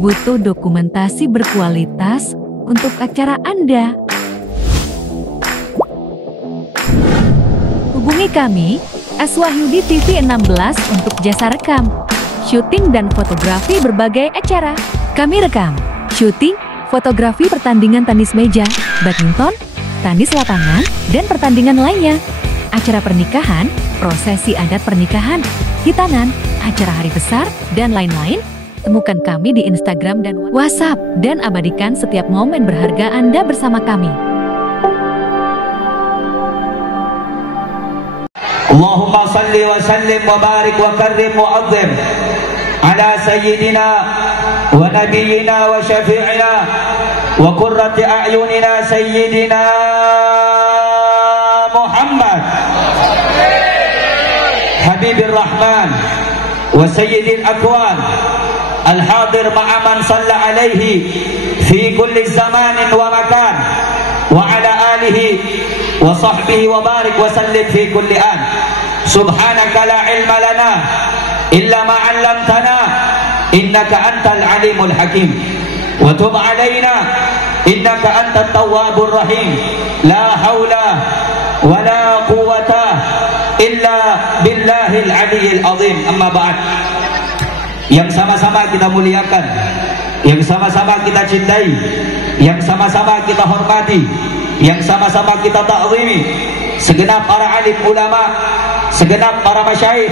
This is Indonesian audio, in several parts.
butuh dokumentasi berkualitas untuk acara Anda. Hubungi kami, Aswahyudi TV 16 untuk jasa rekam, syuting dan fotografi berbagai acara. Kami rekam, syuting, fotografi pertandingan tenis meja, badminton, tenis lapangan, dan pertandingan lainnya. Acara pernikahan, prosesi adat pernikahan, hitanan, acara hari besar, dan lain-lain. Temukan kami di Instagram dan WhatsApp dan abadikan setiap momen berharga Anda bersama kami. Allahumma salli wa sallim wa barik wa karrim wa azim ala sayyidina wa nabiyyina wa syafi'ina wa qurrati a'yunina sayyidina Muhammad Habibir Rahman wa sayyidil akwan al-hadir ma'aman salla alaihi fi kulli zamanin wa makan wa ala alihi wa sahbihi wa barik wa sallim fi kulli an. Subhanaka la ilma lana illa ma 'allamtana innaka antal alimul hakim wa tub alaina innaka antat tawwabur rahim. La haula wa la quwwata illa billahil aliyyil azim. Amma ba'd. Yang sama-sama kita muliakan, yang sama-sama kita cintai, yang sama-sama kita hormati, yang sama-sama kita ta'zimi, segenap para alim ulama, segenap para masyayikh,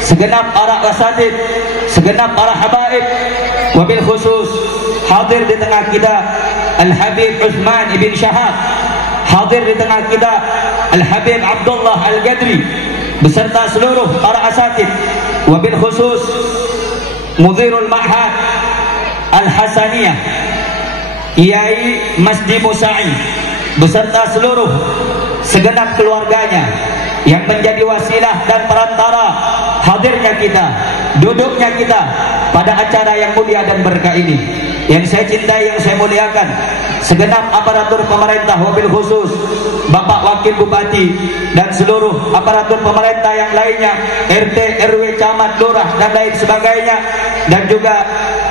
segenap para asatid, segenap para habaib, wabil khusus hadir di tengah kita Al-Habib Uthman ibn Shahab, hadir di tengah kita Al-Habib Abdullah Al-Gadri, beserta seluruh para asatid, wabil khusus Mudirul Ma'had Al-Hasaniyah Kiai Masdi Musa'i, beserta seluruh segenap keluarganya yang menjadi wasilah dan perantara hadirnya kita, duduknya kita pada acara yang mulia dan berkah ini. Yang saya cintai, yang saya muliakan, segenap aparatur pemerintah, wabil khusus Bapak Wakil Bupati dan seluruh aparatur pemerintah yang lainnya, RT, RW, camat, lurah dan lain sebagainya. Dan juga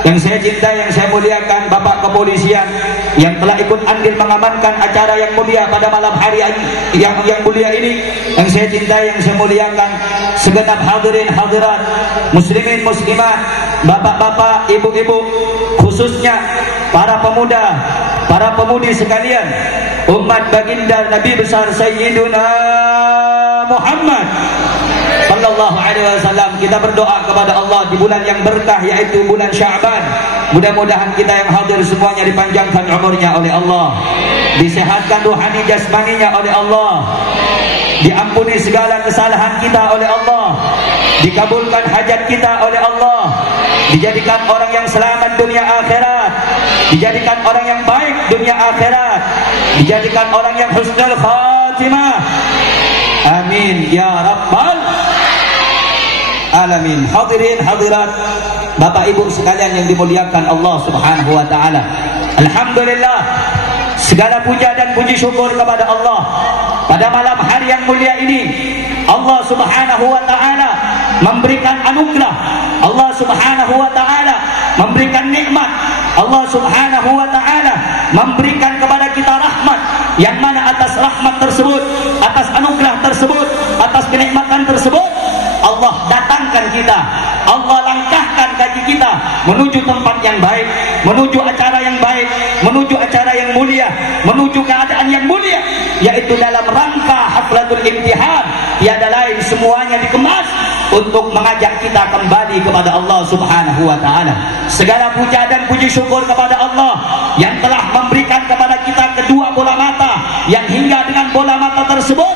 yang saya cintai, yang saya muliakan, Bapak Kepolisian yang telah ikut andil mengamankan acara yang mulia pada malam hari yang mulia ini. Yang saya cintai, yang saya muliakan, segenap hadirin hadirat, muslimin muslimat, bapak-bapak, ibu-ibu, khususnya para pemuda, para pemudi sekalian, umat baginda Nabi besar Sayyiduna Muhammad sallallahu alaihi wasallam. Kita berdoa kepada Allah di bulan yang berkah, yaitu bulan Sya'ban. Mudah-mudahan kita yang hadir semuanya dipanjangkan umurnya oleh Allah, disehatkan rohani jasmaninya oleh Allah, diampuni segala kesalahan kita oleh Allah, dikabulkan hajat kita oleh Allah, dijadikan orang yang selamat dunia akhirat, dijadikan orang yang baik dunia akhirat, dijadikan orang yang husnul khatimah. Amin ya rabbal alamin. Hadirin hadirat, Bapak Ibu sekalian yang dimuliakan Allah Subhanahu wa taala. Alhamdulillah, segala puja dan puji syukur kepada Allah. Pada malam hari yang mulia ini, Allah Subhanahu wa taala memberikan anugerah, Allah Subhanahu wa taala memberikan nikmat, Allah Subhanahu wa taala memberikan kepada kita rahmat, yang mana atas rahmat tersebut, atas anugerah tersebut, atas kenikmatan tersebut, Allah datangkan kita, Allah langkahkan kaki kita menuju tempat yang baik, menuju acara yang baik, menuju acara yang mulia, menuju keadaan yang mulia, yaitu dalam rangka haflatul imtihan. Tiada lain, semuanya dikemas untuk mengajak kita kembali kepada Allah Subhanahu wa taala. Segala puja dan puji syukur kepada Allah yang telah memberikan kepada kita kedua bola mata, yang hingga dengan bola mata tersebut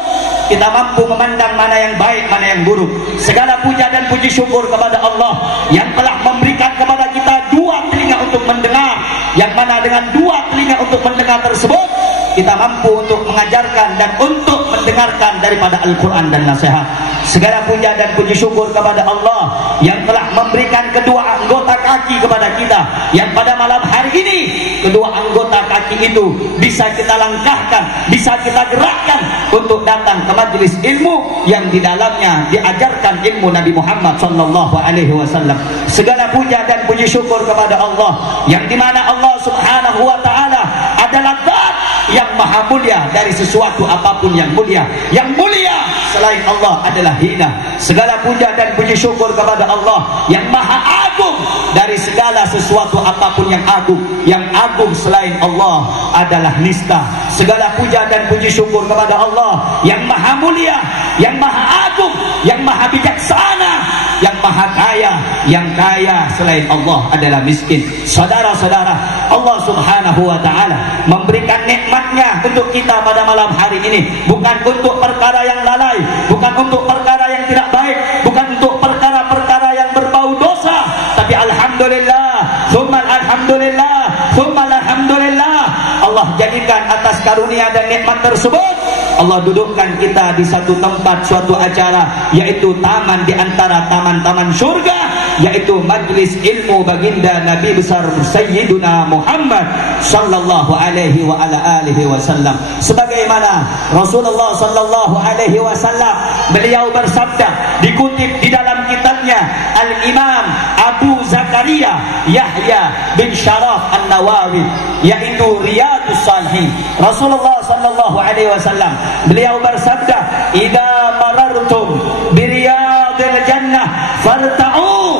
kita mampu memandang mana yang baik, mana yang buruk. Segala puja dan puji syukur kepada Allah yang telah memberikan kepada kita dua telinga untuk mendengar, yang mana dengan dua telinga untuk mendengar tersebut kita mampu untuk mengajarkan dan untuk mendengarkan daripada Al-Quran dan nasihat. Segala puja dan puji syukur kepada Allah yang telah memberikan kedua anggota kaki kepada kita, yang pada malam hari ini kedua anggota kaki itu bisa kita langkahkan, bisa kita gerakkan untuk datang ke majelis ilmu yang di dalamnya diajarkan ilmu Nabi Muhammad sallallahu alaihi wasallam. Segala puja dan puji syukur kepada Allah yang dimana Allah subhanahu wa ta'ala adalah zat yang maha mulia dari sesuatu apapun yang mulia. Yang mulia selain Allah adalah hina. Segala puja dan puji syukur kepada Allah yang maha agung dari segala sesuatu apapun yang agung. Yang agung selain Allah adalah nista. Segala puja dan puji syukur kepada Allah yang maha mulia, yang maha agung, yang maha bijaksana, yang maha kaya. Yang kaya selain Allah adalah miskin. Saudara-saudara, Allah subhanahu wa ta'ala memberikan nikmatnya untuk kita pada malam hari ini, bukan untuk perkara yang lalai, bukan untuk perkara yang tidak baik, bukan untuk perkara-perkara yang berbau dosa, tapi alhamdulillah, tsumma alhamdulillah, tsumma alhamdulillah, Allah jadikan atas karunia dan nikmat tersebut Allah dudukkan kita di satu tempat, suatu acara, yaitu taman di antara taman-taman surga, yaitu majlis ilmu baginda Nabi besar Sayyiduna Muhammad sallallahu alaihi wa ala alihi wasallam. Sebagaimana Rasulullah sallallahu alaihi wasallam beliau bersabda, dikutip di dalam kitabnya Al-Imam Abu Zakaria Yahya bin Sharaf An-Nawawi, yaitu Riyadus Salihin. Rasulullah sallallahu alaihi wasallam beliau bersabda, "Idza marartum bi riyadil jannah farta'u."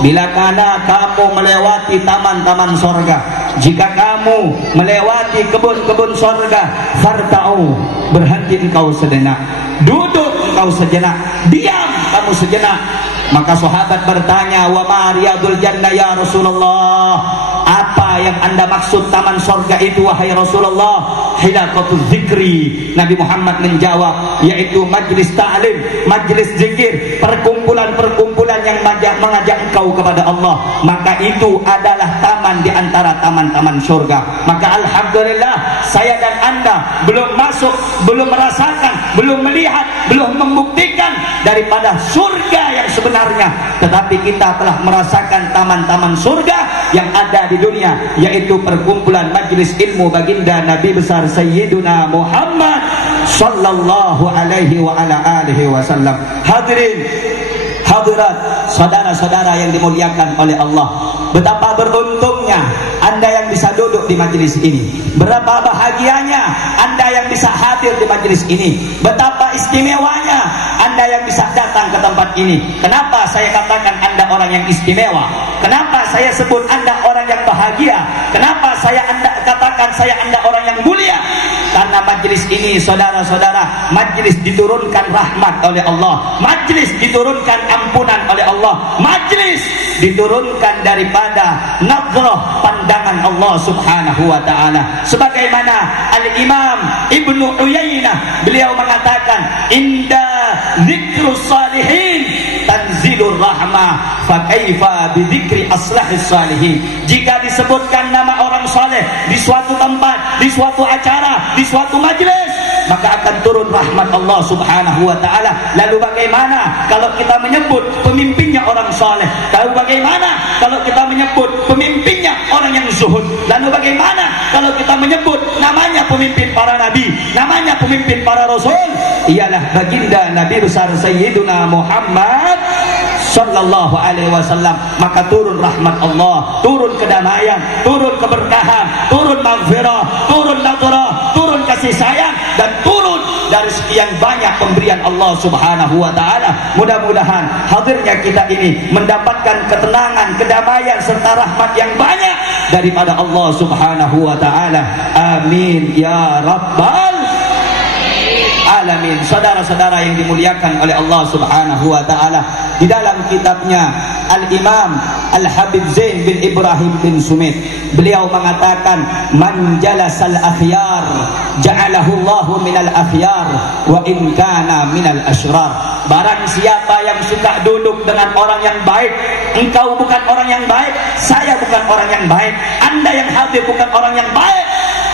Bila kana kamu melewati taman-taman sorga, jika kamu melewati kebun-kebun sorga, farta'u, berhenti engkau sejenak, duduk engkau sejenak, diam kamu sejenak. Maka sahabat bertanya, "Wa ma riyadul jannah ya Rasulullah?" Apa yang Anda maksud taman sorga itu wahai Rasulullah? Hilaqatul zikri. Nabi Muhammad menjawab, yaitu majlis ta'lim, majlis zikir, perkumpulan-perkumpulan yang mengajak engkau kepada Allah. Maka itu adalah taman di antara taman-taman surga. Maka alhamdulillah, saya dan Anda belum masuk, belum merasakan, belum melihat, belum membuktikan daripada surga yang sebenarnya, tetapi kita telah merasakan taman-taman surga yang ada di dunia, yaitu perkumpulan majlis ilmu baginda Nabi besar Sayyiduna Muhammad sallallahu alaihi wa ala alihi wasallam. Hadirin hadirat, saudara-saudara yang dimuliakan oleh Allah, betapa beruntungnya Anda yang bisa duduk di majelis ini, berapa bahagianya Anda yang bisa hadir di majelis ini, betapa istimewanya Anda yang bisa datang ke tempat ini. Kenapa saya katakan Anda orang yang istimewa? Kenapa saya sebut Anda orang yang bahagia? Kenapa saya katakan Anda orang yang mulia? Karena majelis ini, saudara-saudara, majelis diturunkan rahmat oleh Allah, majelis diturunkan ampunan oleh Allah, majelis diturunkan daripada nazrah pandangan Allah subhanahu wa ta'ala. Sebagaimana Al-Imam Ibnu Uyainah beliau mengatakan, "Inda zikrus salihin tanzilur rahmah, fa kaifa bi dzikri aslahis salihin." Jika disebutkan nama orang saleh di suatu tempat, di suatu acara, di suatu majelis, maka akan turun rahmat Allah subhanahu wa ta'ala. Lalu bagaimana kalau kita menyebut pemimpinnya orang saleh? Lalu bagaimana kalau kita menyebut pemimpinnya orang yang zuhud? Lalu bagaimana kalau kita menyebut namanya pemimpin para nabi, namanya pemimpin para rasul? Ialah baginda Nabi besar Sayyiduna Muhammad sallallahu alaihi wasallam. Maka turun rahmat Allah, turun kedamaian, turun keberkahan, turun maghfirah, turun nadrah, turun kasih sayang, dan turun dari sekian banyak pemberian Allah subhanahu wa ta'ala. Mudah-mudahan hadirnya kita ini mendapatkan ketenangan, kedamaian, serta rahmat yang banyak daripada Allah subhanahu wa ta'ala. Amin ya rabbal alamin. Saudara-saudara yang dimuliakan oleh Allah subhanahu wa ta'ala, di dalam kitabnya Al-Imam Al-Habib Zain bin Ibrahim bin Sumit, beliau mengatakan, "Man jalasal akhyar ja'alahu Allahu minal akhyar wa in kana minal asyrar." Barang siapa yang suka duduk dengan orang yang baik, engkau bukan orang yang baik, saya bukan orang yang baik, Anda yang hadir bukan orang yang baik,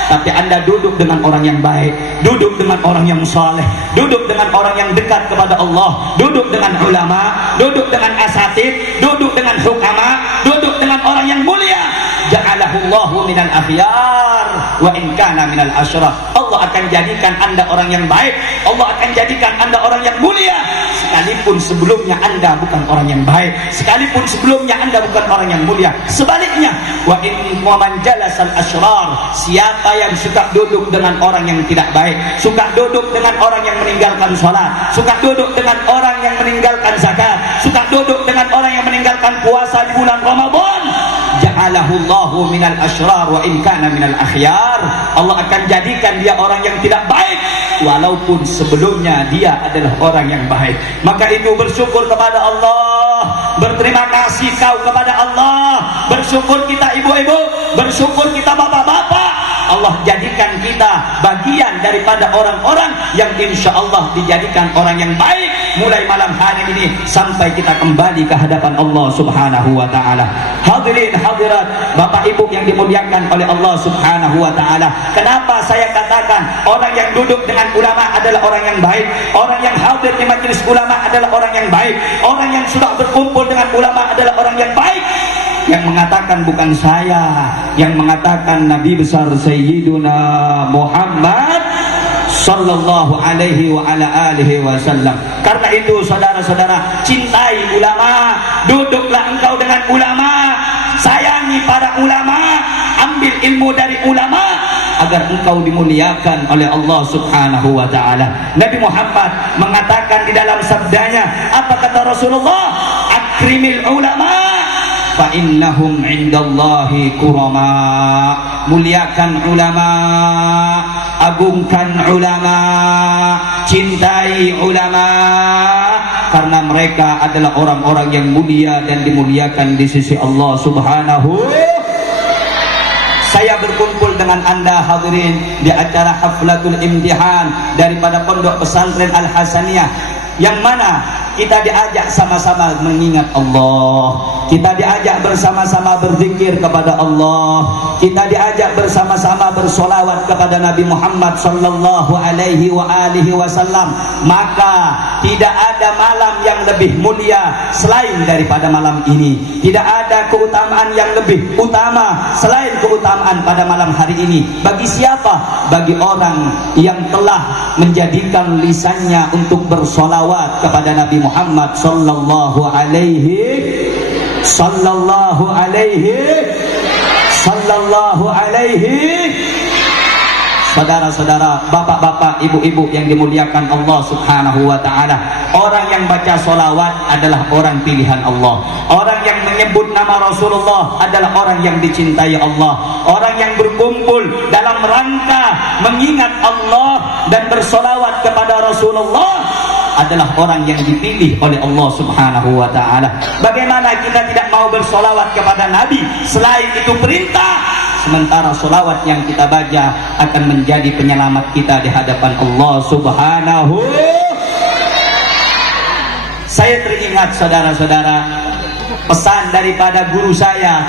tapi Anda duduk dengan orang yang baik, duduk dengan orang yang saleh, duduk dengan orang yang dekat kepada Allah, duduk dengan ulama, duduk dengan asatid, duduk dengan hukama, duduk dengan orang yang mulia, ja'alahullahu minal akhyar, wa in kana minal asyrar. Allah akan jadikan Anda orang yang baik, Allah akan jadikan Anda orang yang mulia, sekalipun sebelumnya Anda bukan orang yang baik, sekalipun sebelumnya Anda bukan orang yang mulia. Sebaliknya, wa in man jalasal asyrar, siapa yang suka duduk dengan orang yang tidak baik, suka duduk dengan orang yang meninggalkan sholat, suka duduk dengan orang yang meninggalkan zakat, suka duduk dengan orang yang meninggalkan puasa di bulan Ramadan, ja'alahu Allahu minal asyrar wa in kana minal akhyar. Allah akan jadikan dia orang yang tidak baik walaupun sebelumnya dia adalah orang yang baik. Maka itu bersyukur kepada Allah, berterima kasih kau kepada Allah, bersyukur kita ibu-ibu, bersyukur kita bapak-bapak. Allah jadikan kita bagian daripada orang-orang yang insya Allah dijadikan orang yang baik mulai malam hari ini sampai kita kembali ke hadapan Allah Subhanahu wa ta'ala. Hadirin hadirat, bapak ibu yang dimuliakan oleh Allah Subhanahu wa ta'ala, kenapa saya katakan orang yang duduk dengan ulama adalah orang yang baik, orang yang hadir di majelis ulama adalah orang yang baik, orang yang sudah berkumpul dengan ulama adalah orang yang baik? Yang mengatakan bukan saya, yang mengatakan Nabi besar Sayyiduna Muhammad sallallahu alaihi wa ala alihi wasallam. Karena itu saudara-saudara, cintai ulama, duduklah engkau dengan ulama, sayangi para ulama, ambil ilmu dari ulama agar engkau dimuliakan oleh Allah Subhanahu wa ta'ala. Nabi Muhammad mengatakan di dalam sabdanya, apa kata Rasulullah? Akrimil ulama fa innahum indallahi kurama. Muliakan ulama, agungkan ulama, cintai ulama, karena mereka adalah orang-orang yang mulia dan dimuliakan di sisi Allah Subhanahu. Saya berkumpul dengan Anda hadirin di acara haflatul imtihan daripada Pondok Pesantren Al Hasaniyah, yang mana kita diajak sama-sama mengingat Allah, kita diajak bersama-sama berzikir kepada Allah, kita diajak bersama-sama bersolawat kepada Nabi Muhammad sallallahu alaihi wa alihi wasallam. Maka tidak ada malam yang lebih mulia selain daripada malam ini, tidak ada keutamaan yang lebih utama selain keutamaan pada malam hari ini. Bagi siapa? Bagi orang yang telah menjadikan lisannya untuk bersolawat kepada Nabi Muhammad sallallahu alaihi. Saudara-saudara, bapak-bapak, ibu-ibu yang dimuliakan Allah Subhanahu wa ta'ala, orang yang baca solawat adalah orang pilihan Allah. Orang yang menyebut nama Rasulullah adalah orang yang dicintai Allah. Orang yang berkumpul dalam rangka mengingat Allah dan bersolawat kepada Rasulullah adalah orang yang dipilih oleh Allah Subhanahu wa ta'ala. Bagaimana kita tidak mau bersolawat kepada Nabi? Selain itu perintah, sementara solawat yang kita baca akan menjadi penyelamat kita di hadapan Allah Subhanahu. Saya teringat saudara-saudara pesan daripada guru saya,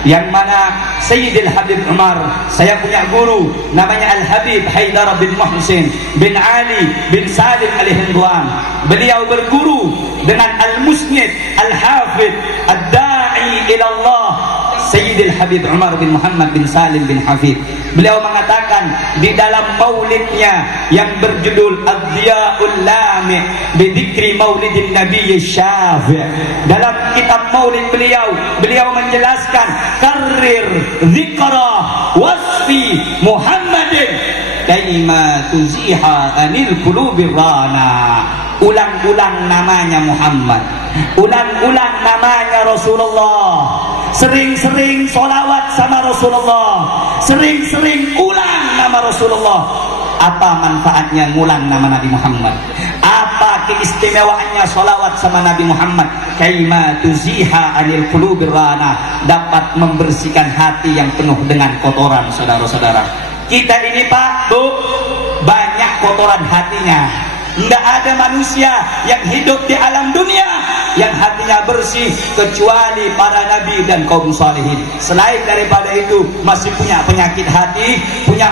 yang mana Sayyidil Habib Umar. Saya punya guru namanya Al-Habib Haidar bin Muhsin bin Ali bin Salim Al-Hindwan. Beliau berguru dengan Al-Musnid Al-Hafid Ad-Da'i ila Allah Sayyidil Habib Umar bin Muhammad bin Salim bin Hafid. Beliau mengatakan di dalam maulidnya yang berjudul Ad-Diya'ul Lami' Bidikri Maulidin Nabi Syafi'. Dalam kitab maulid beliau menjelaskan karir zikra wasfi Muhammadin kaima tuziha anil qulubir rana. Ulang-ulang namanya Muhammad, ulang-ulang namanya Rasulullah, sering-sering solawat sama Rasulullah, sering-sering ulang nama Rasulullah. Apa manfaatnya ngulang nama Nabi Muhammad? Apa keistimewaannya solawat sama Nabi Muhammad? Kaima tuziha anil qulubir rana, dapat membersihkan hati yang penuh dengan kotoran. Saudara-saudara, kita ini Pak Bu, banyak kotoran hatinya. Tidak ada manusia yang hidup di alam dunia yang hatinya bersih kecuali para nabi dan kaum salihin. Selain daripada itu masih punya penyakit hati,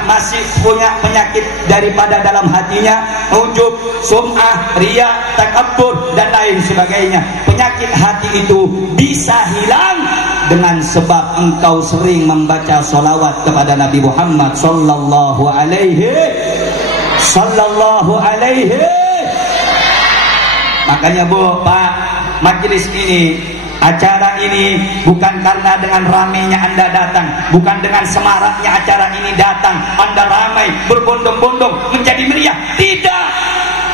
masih punya penyakit daripada dalam hatinya, ujub, sum'ah, riya, takabbur dan lain sebagainya. Penyakit hati itu bisa hilang dengan sebab engkau sering membaca salawat kepada Nabi Muhammad sallallahu alaihi. Makanya Bu, Pak, majelis ini, acara ini bukan karena dengan ramainya Anda datang, bukan dengan semaraknya acara ini datang Anda ramai berbondong-bondong menjadi meriah. Tidak.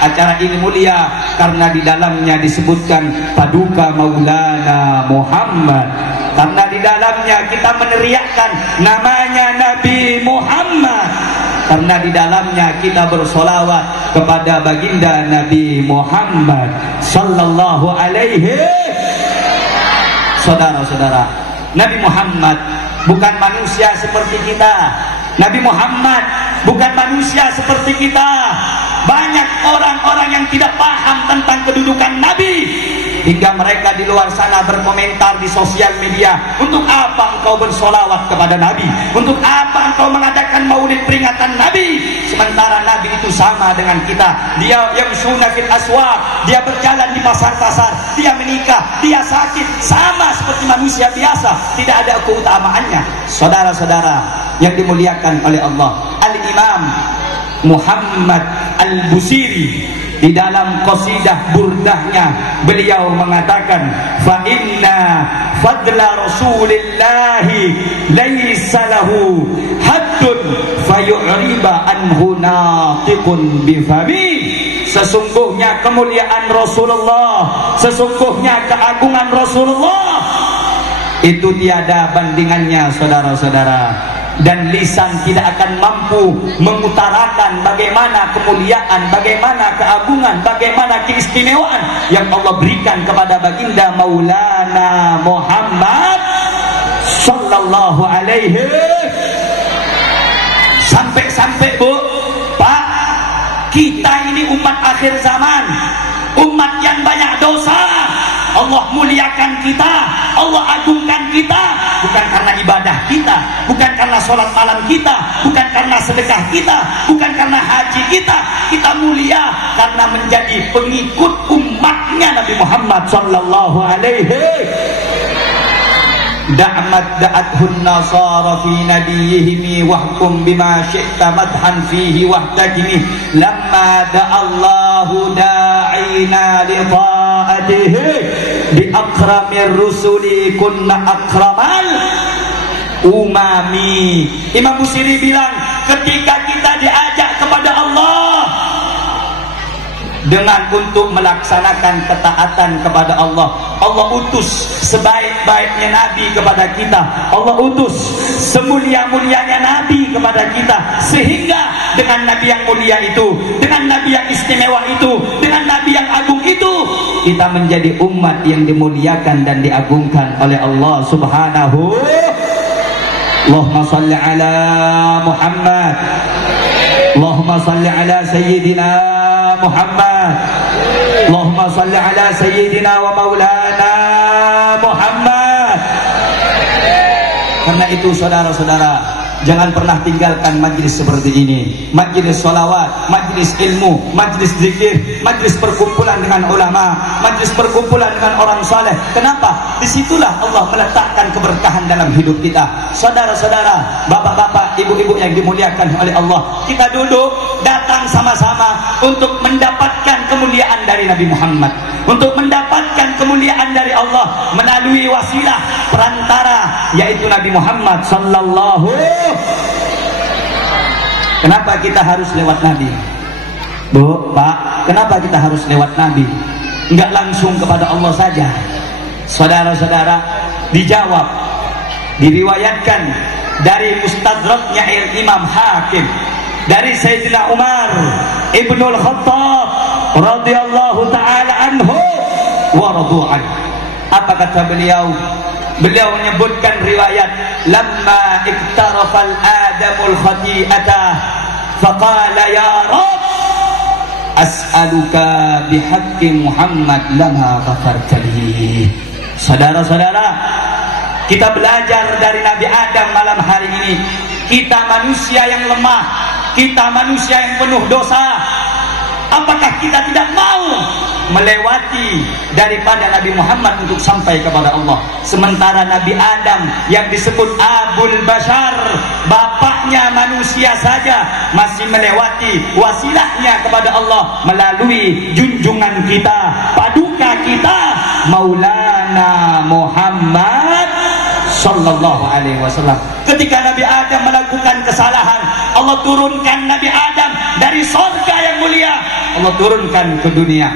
Acara ini mulia karena di dalamnya disebutkan paduka Maulana Muhammad, karena di dalamnya kita meneriakkan namanya Nabi Muhammad, karena di dalamnya kita bersolawat kepada baginda Nabi Muhammad sallallahu alaihi. Saudara-saudara, Nabi Muhammad bukan manusia seperti kita. Nabi Muhammad bukan manusia seperti kita. Banyak orang-orang yang tidak paham tentang kedudukan Nabi, hingga mereka di luar sana berkomentar di sosial media, untuk apa engkau bersolawat kepada Nabi, untuk apa engkau mengadakan maulid peringatan Nabi, sementara Nabi itu sama dengan kita. Dia yang sunafil aswaq, dia berjalan di pasar-pasar, dia menikah, dia sakit, sama seperti manusia biasa, tidak ada keutamaannya. Saudara-saudara yang dimuliakan oleh Allah, Al-Imam Muhammad Al-Busiri di dalam qasidah burdahnya beliau mengatakan, fa inna fadla rasulillahi laisa lahu haddun fayu'riba anhu natiqun bifami. Sesungguhnya kemuliaan Rasulullah, sesungguhnya keagungan Rasulullah itu tiada bandingannya, saudara-saudara. Dan lisan tidak akan mampu mengutarakan bagaimana kemuliaan, bagaimana keagungan, bagaimana keistimewaan yang Allah berikan kepada baginda Maulana Muhammad sallallahu alaihi. Sampai-sampai Bu, Pak, kita ini umat akhir zaman, umat yang banyak dosa. Allah muliakan kita, Allah agungkan kita, bukan karena ibadah kita, bukan karena sholat malam kita, bukan karena sedekah kita, bukan karena haji kita. Kita mulia karena menjadi pengikut umatnya Nabi Muhammad sallallahu alaihi. Da'mat da'athun nasara fi nabiyihimi wahkum bima syi'ta madhan fihi wahtajimi lamma da'allahu da'ina li ta'atihi bi akramir rusuli kunna akramal umami. Imam Busiri bilang, ketika kita diajak kepada Allah dengan untuk melaksanakan ketaatan kepada Allah, Allah utus sebaik-baiknya Nabi kepada kita, Allah utus semulia-mulianya Nabi kepada kita, sehingga dengan Nabi yang mulia itu, dengan Nabi yang istimewa itu, dengan Nabi yang agung itu, kita menjadi umat yang dimuliakan dan diagungkan oleh Allah Subhanahu. Allahumma salli ala Muhammad, Allahumma salli ala Sayyidina Muhammad, Allahumma salli ala Sayyidina wa Maulana Muhammad. Karena itu saudara-saudara, jangan pernah tinggalkan majlis seperti ini, majlis sholawat, majlis ilmu, majlis zikir, majlis perkumpulan dengan ulama, majlis perkumpulan dengan orang saleh. Kenapa? Disitulah Allah meletakkan keberkahan dalam hidup kita. Saudara-saudara, bapak-bapak, ibu-ibu yang dimuliakan oleh Allah, kita duduk datang sama-sama untuk mendapatkan kemuliaan dari Nabi Muhammad, untuk mendapatkan kemuliaan dari Allah melalui wasilah perantara, yaitu Nabi Muhammad sallallahu. Kenapa kita harus lewat Nabi? Bu, Pak, kenapa kita harus lewat Nabi? Enggak langsung kepada Allah saja. Saudara-saudara, dijawab, diriwayatkan dari Mustadraknya Imam Hakim dari Sayyidina Umar Ibnul Khattab radhiyallahu taala anhu wa radu'an. Apa kata beliau? Beliau menyebutkan riwayat, lamma iktarafal adamul khati'ata faqala ya Rabb as'aluka bihaqqi Muhammad lama ghafarta li. Saudara-saudara, kita belajar dari Nabi Adam malam hari ini. Kita manusia yang lemah, kita manusia yang penuh dosa. Apakah kita tidak mau melewati daripada Nabi Muhammad untuk sampai kepada Allah? Sementara Nabi Adam yang disebut Abul Bashar, bapaknya manusia saja, masih melewati wasilahnya kepada Allah melalui junjungan kita, paduka kita, Maulana Muhammad sallallahu alaihi wasallam. Ketika Nabi Adam melakukan kesalahan, Allah turunkan Nabi Adam dari surga yang mulia, Allah turunkan ke dunia.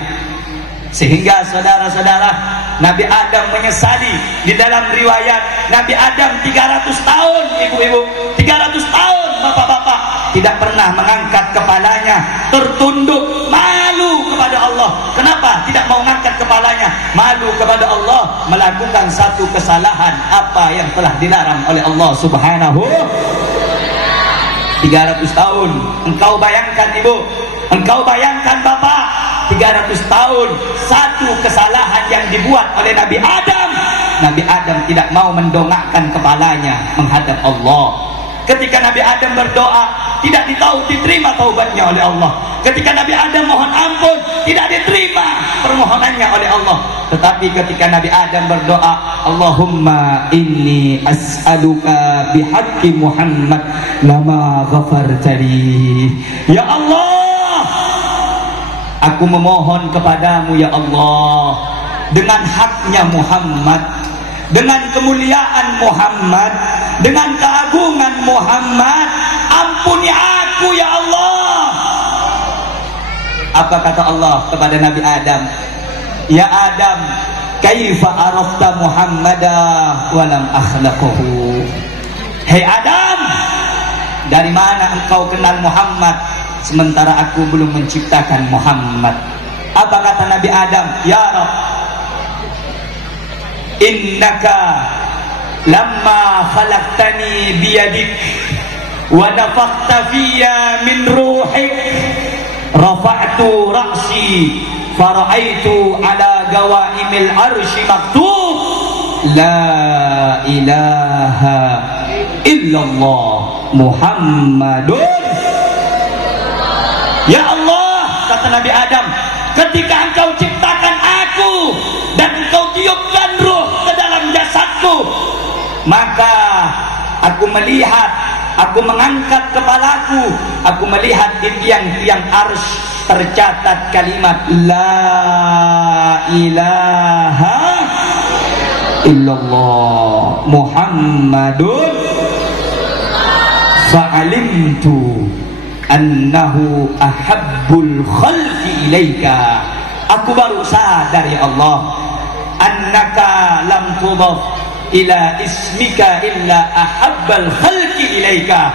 Sehingga saudara-saudara, Nabi Adam menyesali. Di dalam riwayat, Nabi Adam 300 tahun, ibu-ibu, 300 tahun bapak-bapak, tidak pernah mengangkat kepalanya, tertunduk, malu kepada Allah. Kenapa tidak mau mengangkat kepalanya? Malu kepada Allah, melakukan satu kesalahan apa yang telah dilarang oleh Allah Subhanahu. 300 tahun. Engkau bayangkan ibu, engkau bayangkan bapak, 300 tahun satu kesalahan yang dibuat oleh Nabi Adam. Nabi Adam tidak mau mendongakkan kepalanya menghadap Allah. Ketika Nabi Adam berdoa, tidak diterima taubatnya oleh Allah. Ketika Nabi Adam mohon ampun, tidak diterima permohonannya oleh Allah. Tetapi ketika Nabi Adam berdoa, Allahumma inni as'aluka bihaqqi Muhammad lama ghafartali. Ya Allah, aku memohon kepadamu ya Allah, dengan haknya Muhammad, dengan kemuliaan Muhammad, dengan keagungan Muhammad, ampuni aku ya Allah. Apa kata Allah kepada Nabi Adam? Ya Adam, kaifa arafta Muhammada walam akhlaqahu. Hei Adam, dari mana engkau kenal Muhammad sementara aku belum menciptakan Muhammad? Apa kata Nabi Adam? Ya Rabb, innaka lamma khalaqtani biyadik wa nafakhta fiyya min ruhik rafa'tu ra'si fara'aitu ala gawaimil arsy maktub la ilaha illallah Muhammadun. Ya Allah, kata Nabi Adam, ketika engkau ciptakan aku dan engkau tiupkan ruh ke dalam jasadku, maka aku melihat, aku mengangkat kepalaku, aku melihat di tiang-tiang arsy tercatat kalimat la ilaha illallah Muhammadun. Fa'alimtu annahu ahabbul khalqi ilaika. Aku baru sadar ya Allah, annaka lam tudaf ila ismika illa ahabbal khalqi ilaika.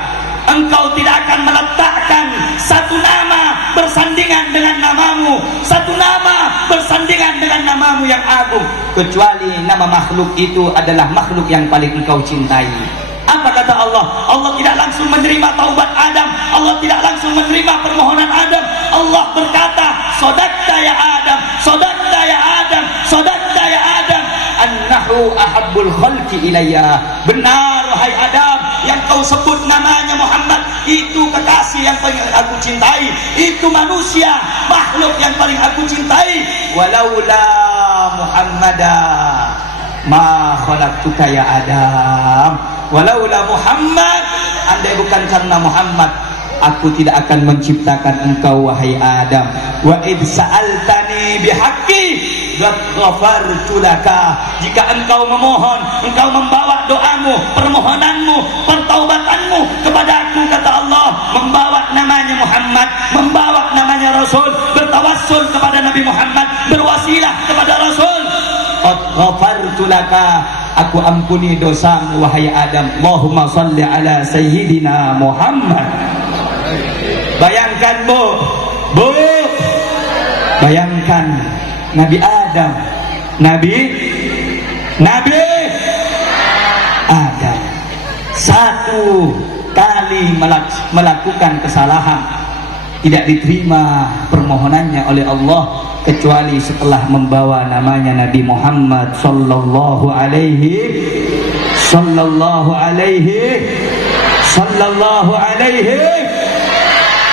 Engkau tidak akan meletakkan satu nama bersandingan dengan namamu, satu nama bersandingan dengan namamu yang agung, kecuali nama makhluk itu adalah makhluk yang paling engkau cintai. Apa kata Allah? Allah tidak langsung menerima taubat Adam, Allah tidak langsung menerima permohonan Adam. Allah berkata, sodakta ya Adam, sodakta ya Adam, sodakta ya Adam, annahu ahabbul khalqi ilayya. Benar wahai Adam, yang kau sebut namanya Muhammad itu kekasih yang paling aku cintai, itu manusia, makhluk yang paling aku cintai. Walaula Muhammada ma khalaqtuka ya Adam. Walaula Muhammad, andai bukan karena Muhammad, aku tidak akan menciptakan engkau wahai Adam. Wa id sa'altani bihaqqi ghafartu laka. Jika engkau memohon, engkau membawa doamu, permohonanmu, pertaubatanmu kepada aku, kata Allah, membawa namanya Muhammad, membawa namanya Rasul, bertawassul kepada Nabi Muhammad, berwasilah kepada Rasul. Ghafartu laka, aku ampuni dosamu wahai Adam. Allahumma salli ala sayyidina Muhammad. Bayangkan bu, bayangkan Nabi Adam, Nabi Adam satu kali melakukan kesalahan, tidak diterima permohonannya oleh Allah, kecuali setelah membawa namanya Nabi Muhammad sallallahu alaihi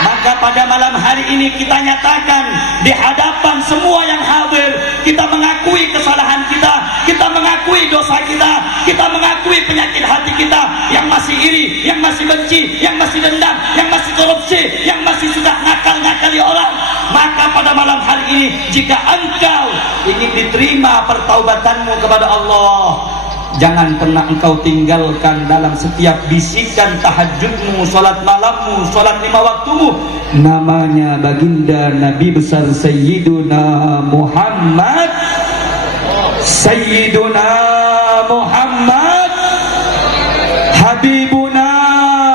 maka pada malam hari ini kita nyatakan di hadapan semua yang hadir, kita mengakui kesalahan kita, kita mengakui dosa kita mengakui penyakit hati kita yang masih iri, yang masih benci, yang masih dendam, yang masih korupsi, yang masih suka ngakal-ngakali orang. Maka pada malam hari ini, jika engkau ingin diterima pertaubatanmu kepada Allah, jangan pernah engkau tinggalkan dalam setiap bisikan tahajudmu, salat malammu, salat 5 waktumu, namanya baginda Nabi besar Sayyiduna Muhammad, Sayyiduna Muhammad, Habibuna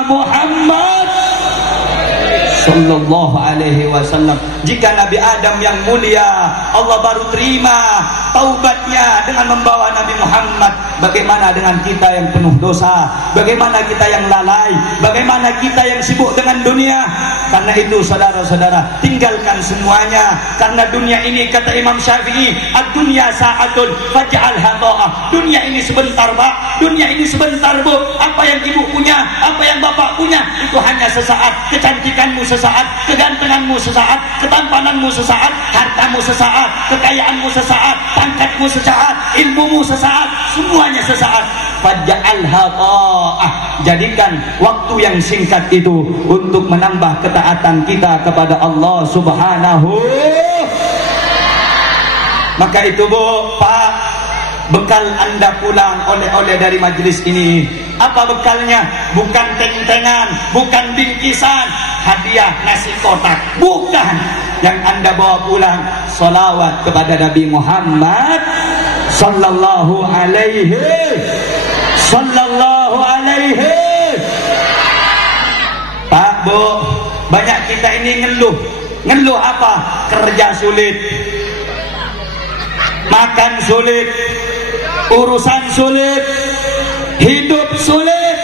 Muhammad sallallahu alaihi wasallam. Jika Nabi Adam yang mulia Allah baru terima taubatnya dengan membawa Nabi Muhammad, bagaimana dengan kita yang penuh dosa? Bagaimana kita yang lalai? Bagaimana kita yang sibuk dengan dunia? Karena itu saudara-saudara, tinggalkan semuanya. Karena dunia ini, kata Imam Syafi'i, ad-dunya sa'atun faj'alha dha'ah. Dunia ini sebentar, Pak. Dunia ini sebentar, Bu. Apa yang ibu punya, apa yang bapak punya, itu hanya sesaat. Kecantikanmu sesaat, kegantenganmu sesaat, ketampananmu sesaat, hartamu sesaat, kekayaanmu sesaat, pangkatmu sesaat, ilmumu sesaat, semuanya sesaat. Faj'alha dha'ah. Jadikan waktu yang singkat itu untuk menambah ketaatan kita kepada Allah Subhanahu. Maka itu, Bu, Pak, bekal Anda pulang oleh-oleh dari majelis ini. Apa bekalnya? Bukan teng-tengan, bukan bingkisan, hadiah nasi kotak, bukan. Yang Anda bawa pulang salawat kepada Nabi Muhammad sallallahu alaihi Pak, Bu, banyak kita ini ngeluh apa? Kerja sulit, makan sulit, urusan sulit, hidup sulit.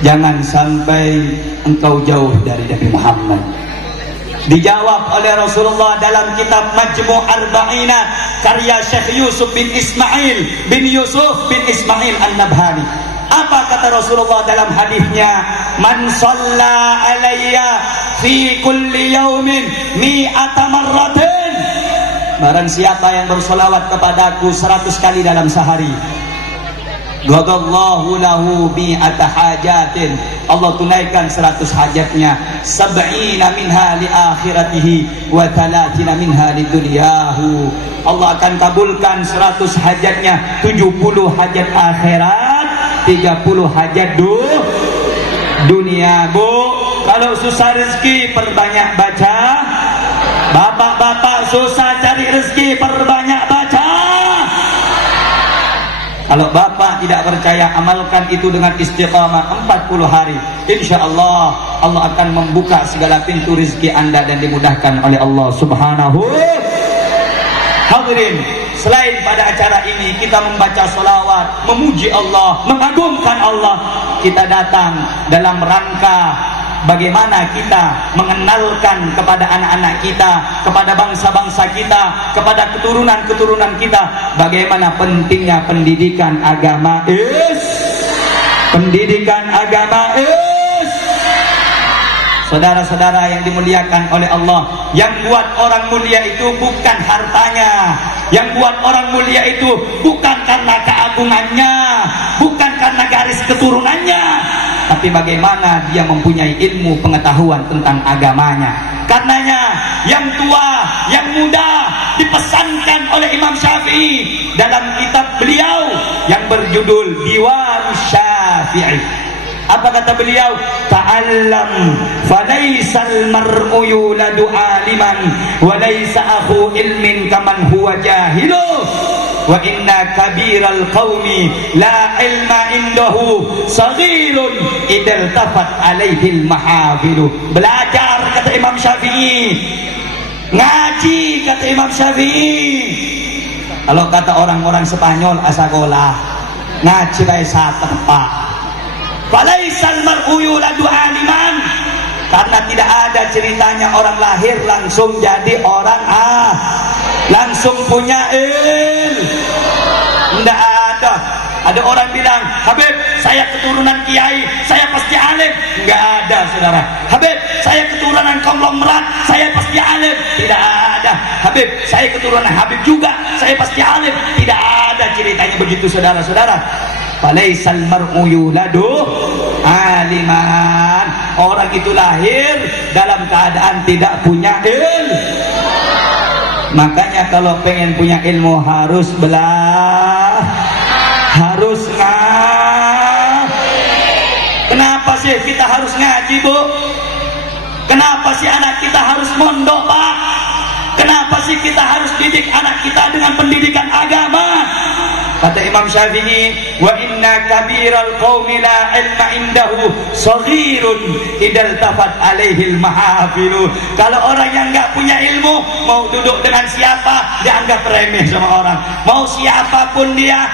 Jangan sampai engkau jauh dari Nabi Muhammad. Dijawab oleh Rasulullah dalam kitab Majmu' Arba'ina karya Syekh Yusuf bin Ismail bin Yusuf bin Ismail An-Nabhani. Apa kata Rasulullah dalam hadisnya? Man shalla alayya fi kulli yaumin mi'ata marratin. Barang siapa yang bersolawat kepadaku 100 kali dalam sehari, Ghadallahu lahu bi'ata hajatin. Allah tunaikan 100 hajatnya. 70 minha li akhiratihi wa 30 minha li dunyahu. Allah akan kabulkan 100 hajatnya, 70 hajat akhirat, 30 hajat dunia. Bu, kalau susah rezeki perbanyak baca. Bapak-bapak susah cari rezeki perbanyak baca. Kalau bapak tidak percaya, amalkan itu dengan istiqamah 40 hari. Insya Allah, Allah akan membuka segala pintu rezeki Anda dan dimudahkan oleh Allah Subhanahu. Hadirin, selain pada acara ini kita membaca sholawat, memuji Allah, mengagungkan Allah, kita datang dalam rangka bagaimana kita mengenalkan kepada anak-anak kita, kepada bangsa-bangsa kita, kepada keturunan-keturunan kita, bagaimana pentingnya pendidikan agama Saudara-saudara yang dimuliakan oleh Allah, yang buat orang mulia itu bukan hartanya, yang buat orang mulia itu bukan karena keagungannya, bukan karena garis keturunannya, tapi bagaimana dia mempunyai ilmu pengetahuan tentang agamanya. Karenanya yang tua, yang muda dipesankan oleh Imam Syafi'i dalam kitab beliau yang berjudul Diwarus Syafi'i. Apa kata beliau? Ta'allam falaisal mar'u yuladu aliman wa laisa akhu ilmin kaman huwa jahilu wa inna kabiral qaumi la ilma indahu saghirun idal tafat alaihil mahafilu. Belajar, kata Imam Syafi'i. Ngaji, kata Imam Syafi'i. Kalau kata orang-orang Spanyol, asagolah ngaji bae satepak. Falaisal mar'u yuladu aliman, karena tidak ada ceritanya orang lahir langsung jadi orang langsung punya ilmu. Tidak ada. Ada orang bilang, Habib, saya keturunan kiai, saya pasti alim. Enggak ada, saudara. Habib, saya keturunan konglomerat, saya pasti alim. Tidak ada. Habib, saya keturunan Habib juga, saya pasti alim. Tidak ada ceritanya begitu, saudara-saudara. Falaisal mar'u yuladu aliman. Orang itu lahir dalam keadaan tidak punya ilmu. Makanya kalau pengen punya ilmu harus harus ngaji. Kenapa sih kita harus ngaji, Bu? Kenapa sih anak kita harus mondok, Pak? Kenapa sih kita harus didik anak kita dengan pendidikan agama? Kata Imam Syafi'i, wa inna kabiral qaumi la ilma indahu saghirun idal tafat alaihil mahafilu. Kalau orang yang enggak punya ilmu, mau duduk dengan siapa dianggap remeh sama orang. Mau siapapun dia,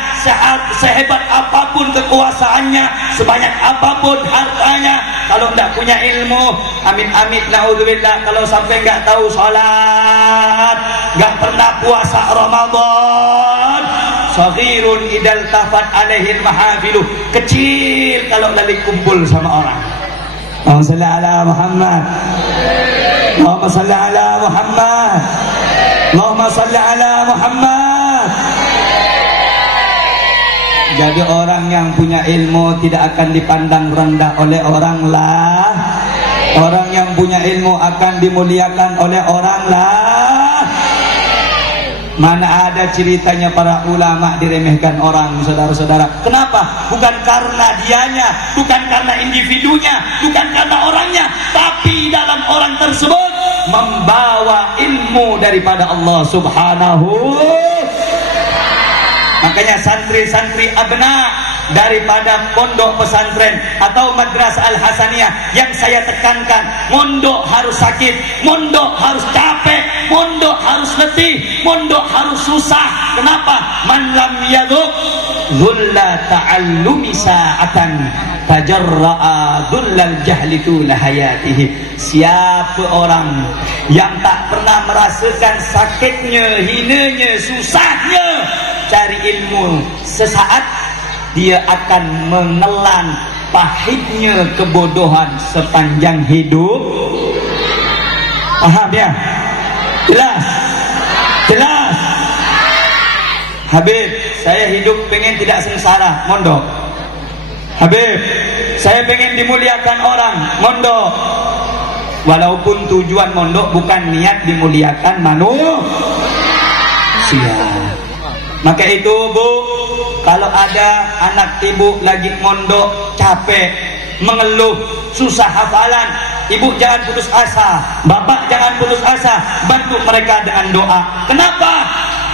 sehebat apapun kekuasaannya, sebanyak apapun hartanya, kalau enggak punya ilmu, amit-amit naudzubillah, kalau sampai enggak tahu salat, enggak pernah puasa Ramadan, saghirun idal tafat alaihil mahafilu, kecil kalau lagi kumpul sama orang. Allahumma shalli ala Muhammad, Allahumma shalli ala Muhammad, Allahumma shalli ala Muhammad. Jadi orang yang punya ilmu tidak akan dipandang rendah oleh orang lah. Orang yang punya ilmu akan dimuliakan oleh orang lah. Mana ada ceritanya para ulama diremehkan orang, saudara-saudara. Kenapa? Bukan karena dianya, bukan karena individunya, bukan karena orangnya, tapi dalam orang tersebut membawa ilmu daripada Allah Subhanahu. Makanya santri-santri abna daripada pondok pesantren atau madrasah al-hasaniyah yang saya tekankan, mondok harus sakit, mondok harus capek, mondok harus letih, mondok harus susah. Kenapa? Man lam yadhuq dhulla ta'allumi sa'atan tajarra'a dhullal jahli tula hayatihi. Siapa orang yang tak pernah merasakan sakitnya, hinanya, susahnya cari ilmu sesaat, dia akan menelan pahitnya kebodohan sepanjang hidup. Paham ya? Jelas? Jelas? Habib, saya hidup pengen tidak sengsara, mondok. Habib, saya pengen dimuliakan orang, mondok. Walaupun tujuan mondok bukan niat dimuliakan manusia. Maka itu, Bu, kalau ada anak ibu lagi mondok capek, mengeluh, susah hafalan, ibu jangan putus asa, bapak jangan putus asa, bantu mereka dengan doa. Kenapa?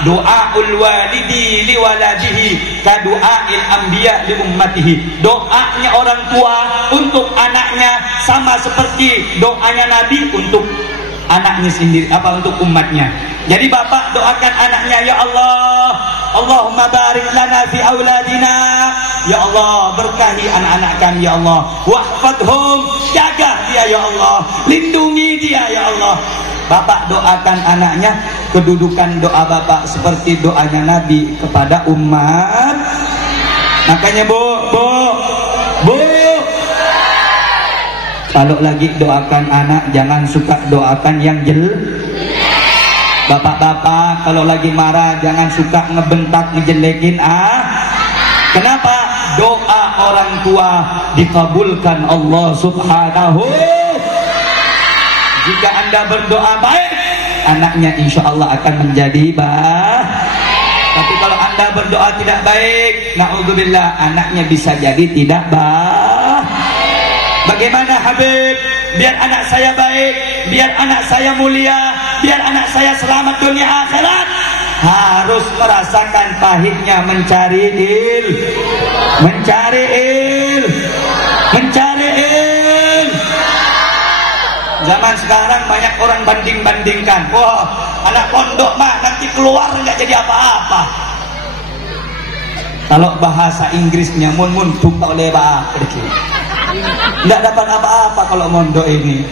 Doaul walidi li waladihi ka doail anbiya li ummatihi. Doanya orang tua untuk anaknya sama seperti doanya Nabi untuk anaknya sendiri, untuk umatnya. Jadi bapak doakan anaknya, ya Allah, Allahumma barik lana fi auladina, ya Allah berkahi anak-anak kami, ya Allah, wahfadhum, jaga dia ya Allah, lindungi dia ya Allah. Bapak doakan anaknya, kedudukan doa bapak seperti doanya Nabi kepada umat. Makanya Bu, kalau lagi doakan anak jangan suka doakan yang Bapak-bapak kalau lagi marah jangan suka ngebentak, ngejelekin. Kenapa? Doa orang tua dikabulkan Allah Subhanahu. Jika Anda berdoa baik, anaknya insya Allah akan menjadi baik. Tapi kalau Anda berdoa tidak baik, naudzubillah, anaknya bisa jadi tidak baik. Bagaimana Habib? Biar anak saya baik, biar anak saya mulia, biar anak saya selamat dunia akhirat, harus merasakan pahitnya mencari Zaman sekarang banyak orang banding-bandingkan. Wah, anak pondok mah nanti keluar nggak jadi apa-apa. Kalau bahasa Inggrisnya mun tumpah oleh bapak nggak dapat apa-apa kalau mondok ini.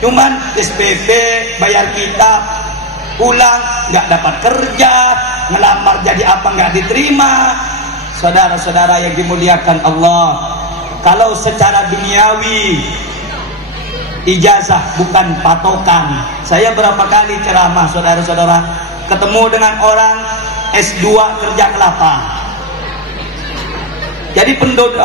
Cuman SPP, bayar kitab, pulang nggak dapat kerja, ngelamar jadi apa nggak diterima. saudara-saudara yang dimuliakan Allah, kalau secara duniawi ijazah bukan patokan. Saya berapa kali ceramah saudara-saudara, ketemu dengan orang S2 kerja kelapa. Jadi penduduk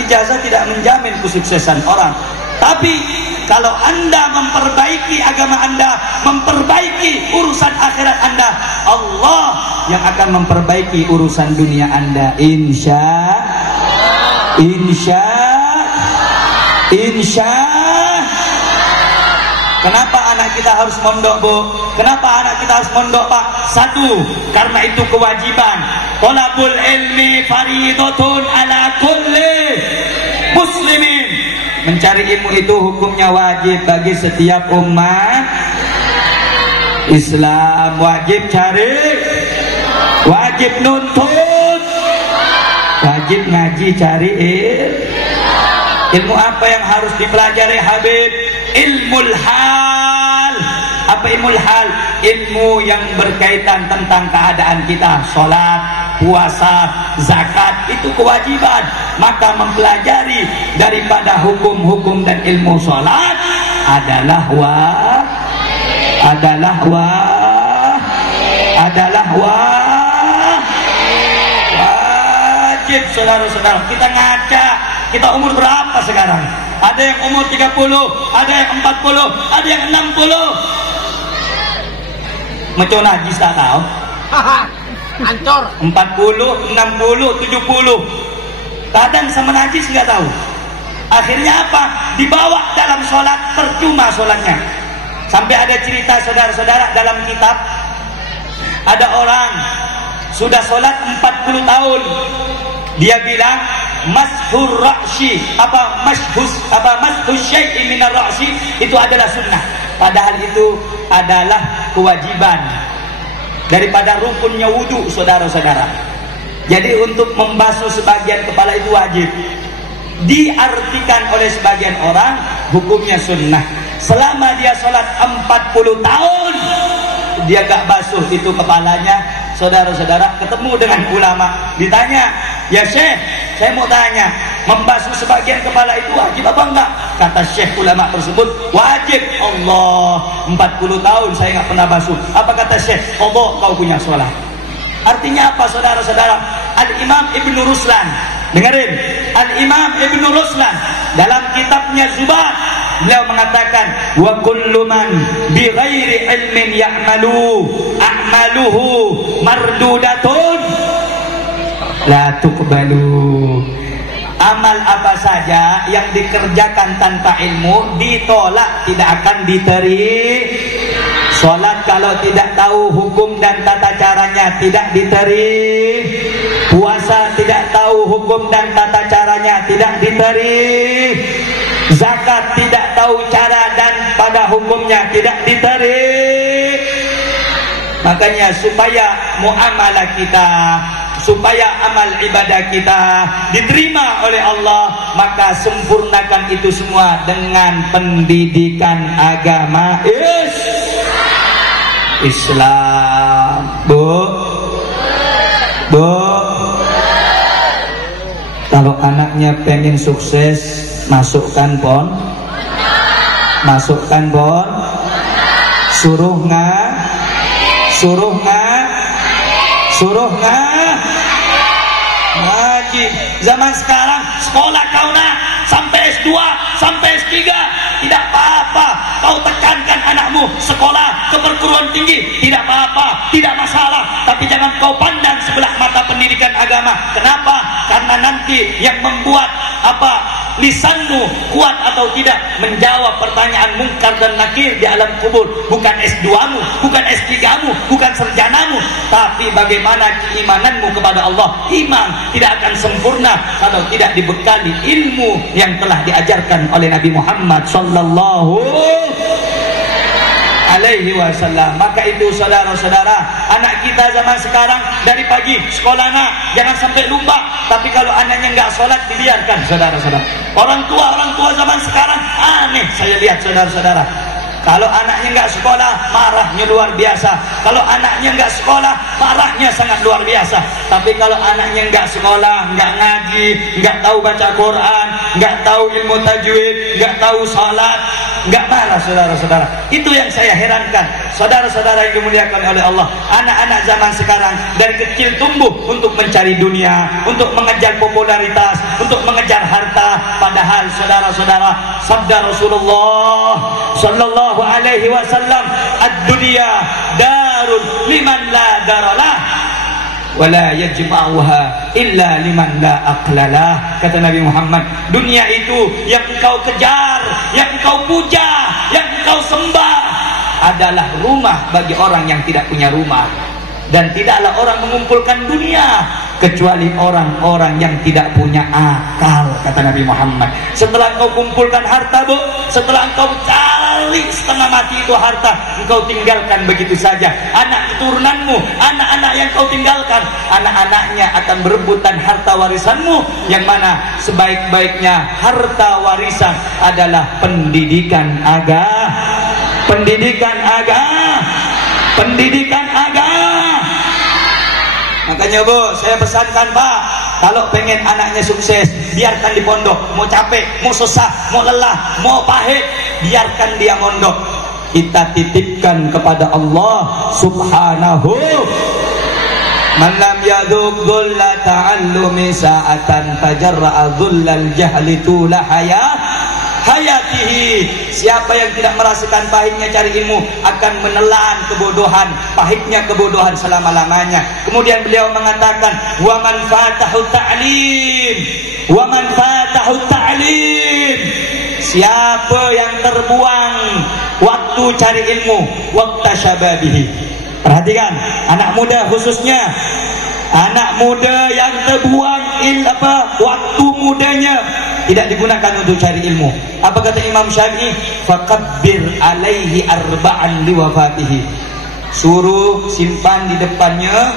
ijazah tidak menjamin kesuksesan orang. Tapi kalau Anda memperbaiki agama Anda, memperbaiki urusan akhirat Anda, Allah yang akan memperbaiki urusan dunia Anda. Insya. Kenapa anak kita harus mondok, Bu? Kenapa anak kita harus mondok, Pak? Satu, karena itu kewajiban. Thalabul ilmi fariidatun ala kulli muslimin. Mencari ilmu itu hukumnya wajib bagi setiap umat Islam. Wajib cari, wajib nuntut, wajib ngaji, cari ilmu. Apa yang harus dipelajari, Habib? Ilmul hal. Apa ilmul hal? Ilmu yang berkaitan tentang keadaan kita. Sholat, puasa, zakat, itu kewajiban. Maka mempelajari daripada hukum-hukum dan ilmu sholat adalah wajib. Saudara-saudara, kita ngaca. Kita umur berapa sekarang? Ada yang umur 30, ada yang 40, ada yang 60. Macam najis tak tahu? Hancur. 40, 60, 70. Kadang sama najis nggak tahu. Akhirnya apa? Dibawa dalam sholat, percuma sholatnya. Sampai ada cerita saudara-saudara dalam kitab, ada orang sudah sholat 40 tahun. Dia bilang mashur ra'si, mashus syai'i minar ra'si, itu adalah sunnah. Padahal itu adalah kewajiban daripada rukunnya wudu, saudara-saudara. Jadi untuk membasuh sebagian kepala itu wajib. Diartikan oleh sebagian orang hukumnya sunnah. Selama dia sholat 40 tahun dia gak basuh itu kepalanya, saudara-saudara, ketemu dengan ulama, ditanya, ya Syekh, saya mau tanya, membasuh sebagian kepala itu wajib apa enggak? Kata Syekh ulama tersebut, wajib. Allah, 40 tahun saya nggak pernah basuh. Apa kata Syekh? Allah, kau punya sholat. Artinya apa, saudara-saudara? Al-Imam Ibn Ruslan, dengerin, Al-Imam Ibn Ruslan dalam kitabnya Zubat, beliau mengatakan, wa kullu man bi ghairi ilmin ya'malu a'maluhu mardudatun la tuqbalu. Amal apa saja yang dikerjakan tanpa ilmu ditolak, tidak akan diterima. Sholat kalau tidak tahu hukum dan tata caranya tidak diterima. Puasa tidak tahu hukum dan tata caranya tidak diterima. Zakat tidak tahu cara dan pada hukumnya tidak diterima. Makanya supaya muamalah kita, supaya amal ibadah kita diterima oleh Allah, maka sempurnakan itu semua dengan pendidikan agama Islam. Bu, kalau anaknya pengen sukses, masukkan pon, suruh ngaji. Zaman sekarang sekolah kau sampai S2, sampai S3 tidak apa-apa. Kau tekankan anakmu sekolah ke perguruan tinggi, tidak apa-apa, tidak masalah. Tapi jangan kau pandang sebelah mata pendidikan agama. Kenapa? Karena nanti yang membuat lisanmu kuat atau tidak menjawab pertanyaan mungkar dan nakir di alam kubur bukan S2-mu, bukan S3-mu, bukan sarjanamu, tapi bagaimana keimananmu kepada Allah. Iman tidak akan sempurna kalau tidak dibekali ilmu yang telah diajarkan oleh Nabi Muhammad sallallahu alaihi wasallam. Maka itu saudara-saudara, anak kita zaman sekarang dari pagi sekolah jangan sampai lupa. Tapi kalau anaknya nggak sholat dibiarkan, saudara-saudara. Orang tua zaman sekarang aneh, saya lihat saudara-saudara. Kalau anaknya nggak sekolah, marahnya luar biasa. Kalau anaknya nggak sekolah, marahnya sangat luar biasa. Tapi kalau anaknya nggak sekolah, nggak ngaji, nggak tahu baca Quran, nggak tahu ilmu tajwid, nggak tahu salat, nggak marah, saudara-saudara. Itu yang saya herankan, saudara-saudara yang dimuliakan oleh Allah. Anak-anak zaman sekarang dari kecil tumbuh untuk mencari dunia, untuk mengejar popularitas, untuk mengejar harta. Padahal saudara-saudara, sabda Rasulullah sallallahu alaihi wasallam, ad-dunya darun liman la daralah wala yajma'uha illa liman la aqlalah. Kata Nabi Muhammad, dunia itu yang engkau kejar, yang engkau puja, yang engkau sembah adalah rumah bagi orang yang tidak punya rumah. Dan tidaklah orang mengumpulkan dunia kecuali orang-orang yang tidak punya akal, kata Nabi Muhammad. Setelah engkau kumpulkan harta, Bu, setelah engkau cari setengah mati itu harta, engkau tinggalkan begitu saja. Anak keturunanmu, anak-anak yang kau tinggalkan, anak-anaknya akan berebutan harta warisanmu, yang mana sebaik-baiknya harta warisan adalah pendidikan agama. Pendidikan agama. Pendidikan agama. Makanya, Bu, saya pesankan, Pak, kalau pengen anaknya sukses, biarkan di pondok. Mau capek, mau susah, mau lelah, mau pahit, biarkan dia mondok. Kita titipkan kepada Allah Subhanahu. Man lam yadhuq dhulla ta'allumi sa'atan tajarra'a dhullal jahli tula hayatihi. Siapa yang tidak merasakan pahitnya cari ilmu akan menelan kebodohan, pahitnya kebodohan selama-lamanya. Kemudian beliau mengatakan, wa man fatahu ta'lim, wa man fatahu ta'lim. Siapa yang terbuang waktu cari ilmu, waqta syababihi. Perhatikan, anak muda khususnya, anak muda yang terbuang waktu mudanya tidak digunakan untuk cari ilmu. Apa kata Imam Syafi'i? Fakabbir alaihi arba'an liwafatihi. Suruh simpan di depannya,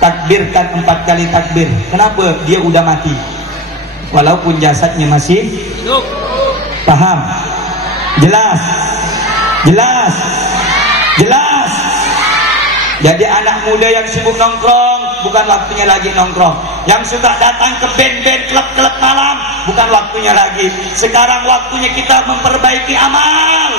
takbirkan 4 kali takbir. Kenapa? Dia udah mati, walaupun jasadnya masih hidup. Paham? Jelas? Jelas? Jelas? Jadi anak muda yang sibuk nongkrong, bukan waktunya lagi nongkrong. Yang suka datang ke band-band, klub-klub malam, bukan waktunya lagi. Sekarang waktunya kita memperbaiki amal.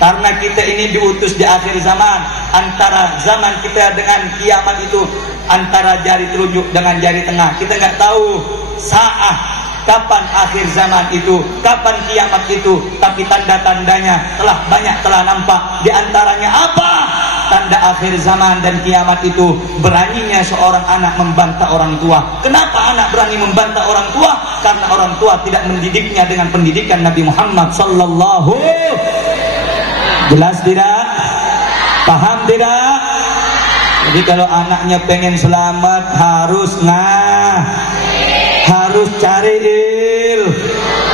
Karena kita ini diutus di akhir zaman. Antara zaman kita dengan kiamat itu antara jari telunjuk dengan jari tengah. Kita nggak tahu saat kapan akhir zaman itu, kapan kiamat itu. Tapi tanda-tandanya telah nampak. Di antaranya apa? Tanda akhir zaman dan kiamat itu beraninya seorang anak membantah orang tua. Kenapa anak berani membantah orang tua? Karena orang tua tidak mendidiknya dengan pendidikan Nabi Muhammad sallallahu. Jelas tidak? Paham tidak? Jadi kalau anaknya pengen selamat harus harus cari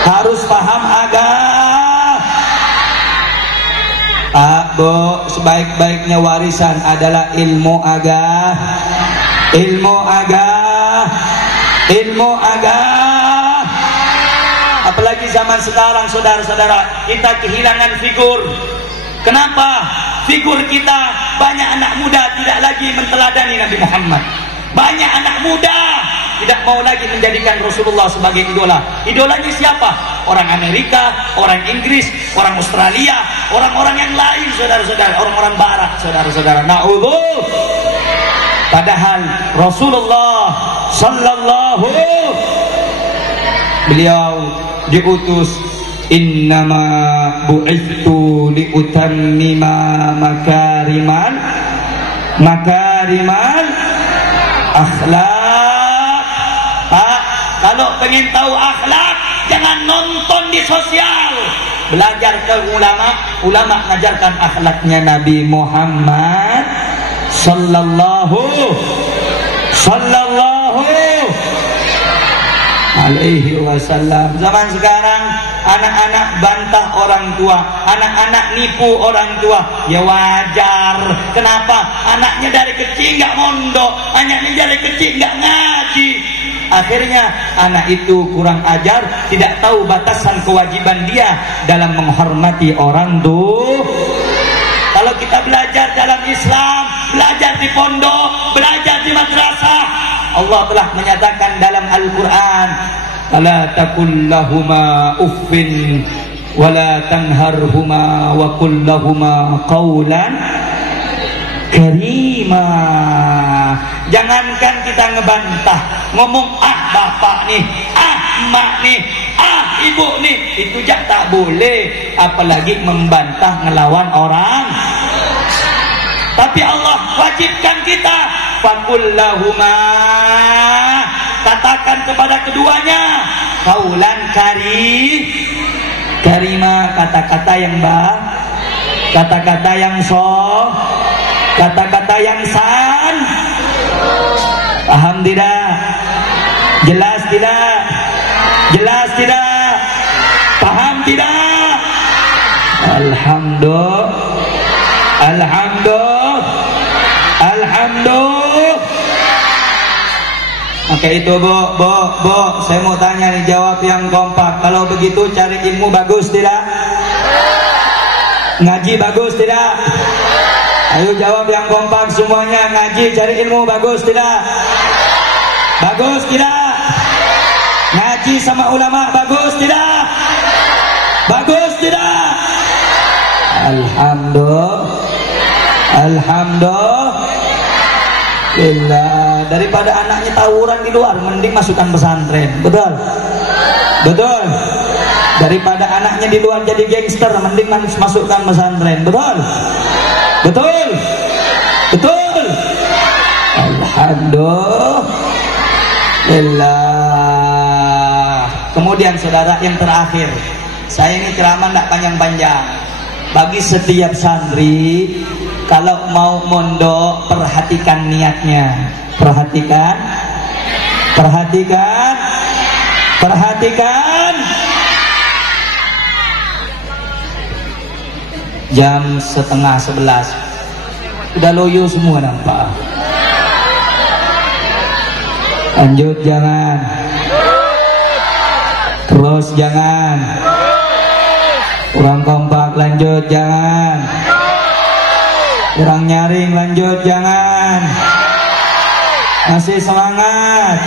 harus paham agama. Pak, Bu, sebaik-baiknya warisan adalah ilmu agama. Ilmu agama. Ilmu agama. Apalagi zaman sekarang, saudara-saudara, kita kehilangan figur. Kenapa? Figur kita, banyak anak muda tidak lagi menteladani Nabi Muhammad. Banyak anak muda tidak mau lagi menjadikan Rasulullah sebagai idola. Idolanya siapa? Orang Amerika, orang Inggris, orang Australia, orang-orang yang lain, saudara-saudara, orang-orang barat, saudara-saudara. Na'udzubillah. Padahal Rasulullah sallallahu, beliau diutus, innama bu'ithu liutammima makariman akhlak. Pak, kalau pengen tahu akhlak, jangan nonton di sosial. Belajar ke ulama. Ulama mengajarkan akhlaknya Nabi Muhammad sallallahu alaihi wasallam. Zaman sekarang anak-anak bantah orang tua, anak-anak nipu orang tua. Ya wajar. Kenapa? Anaknya dari kecil nggak mondok, anaknya dari kecil nggak ngaji, Akhirnya anak itu kurang ajar, tidak tahu batasan kewajiban dia dalam menghormati orang tua. Kalau kita belajar dalam Islam, belajar di pondok, belajar di madrasah, Allah telah menyatakan dalam Al-Quran, "Fala taqul lahuma uffin wala tanharhuma wa qul lahuma qawlan karima." Jangankan kita ngebantah, ngomong bapak nih, emak nih, ibu nih, itu jak tak boleh, apalagi membantah ngelawan orang. Tapi Allah wajibkan kita, fakullahuma, katakan kepada keduanya, kaulan karima, kata-kata yang baik, kata-kata yang kata-kata yang san. Paham tidak? Jelas tidak? Jelas tidak? Paham tidak? Alhamdulillah. Maka itu Bu, saya mau tanya nih, jawab yang kompak. Kalau begitu cari ilmu bagus tidak? Ngaji bagus tidak? Ayo jawab yang kompak semuanya. Ngaji cari ilmu bagus tidak? Bagus tidak? Ngaji sama ulama bagus tidak? Bagus tidak? Alhamdulillah. Daripada anaknya tawuran di luar, mending masukkan pesantren. Betul? Betul? Daripada anaknya di luar jadi gangster, mending masukkan pesantren. Betul? Betul? Betul? Alhamdulillah. Kemudian saudara, yang terakhir, saya ini ceramah tidak panjang-panjang. Bagi setiap santri, kalau mau mondok, perhatikan niatnya. Perhatikan. Jam 10:30 udah loyo semua nampak. Lanjut jangan. Terus jangan. Kurang kompak, lanjut jangan. Kurang nyaring, lanjut jangan. Masih semangat.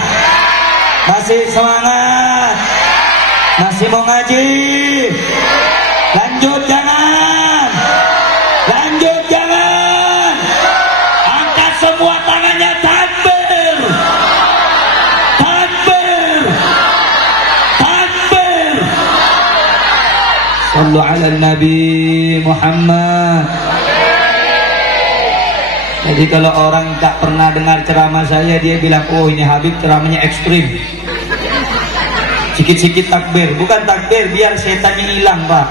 Masih mau ngaji. Lanjut jangan. Angkat semua tangannya, takbir. Sallu ala Nabi Muhammad. Jadi kalau orang tak pernah dengar ceramah saya, dia bilang, oh ini Habib ceramahnya ekstrim. Sikit-sikit takbir. Bukan takbir biar setannya hilang, Pak.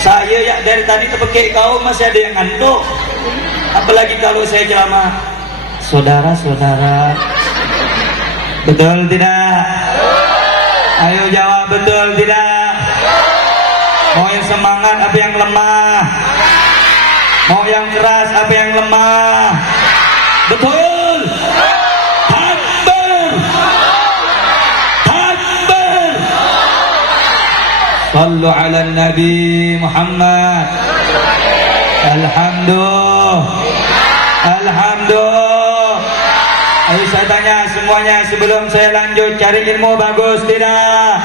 Saya ya dari tadi terpekik kau masih ada yang ngantuk. Apalagi kalau saya ceramah, saudara-saudara. Betul tidak? Ayo jawab, betul tidak? Mau yang semangat apa yang lemah? Mau yang keras apa yang lemah? Betul? Takbir! Sallu ala Nabi Muhammad. Alhamdulillah. Ayo saya tanya semuanya sebelum saya lanjut, cari ilmu bagus tidak?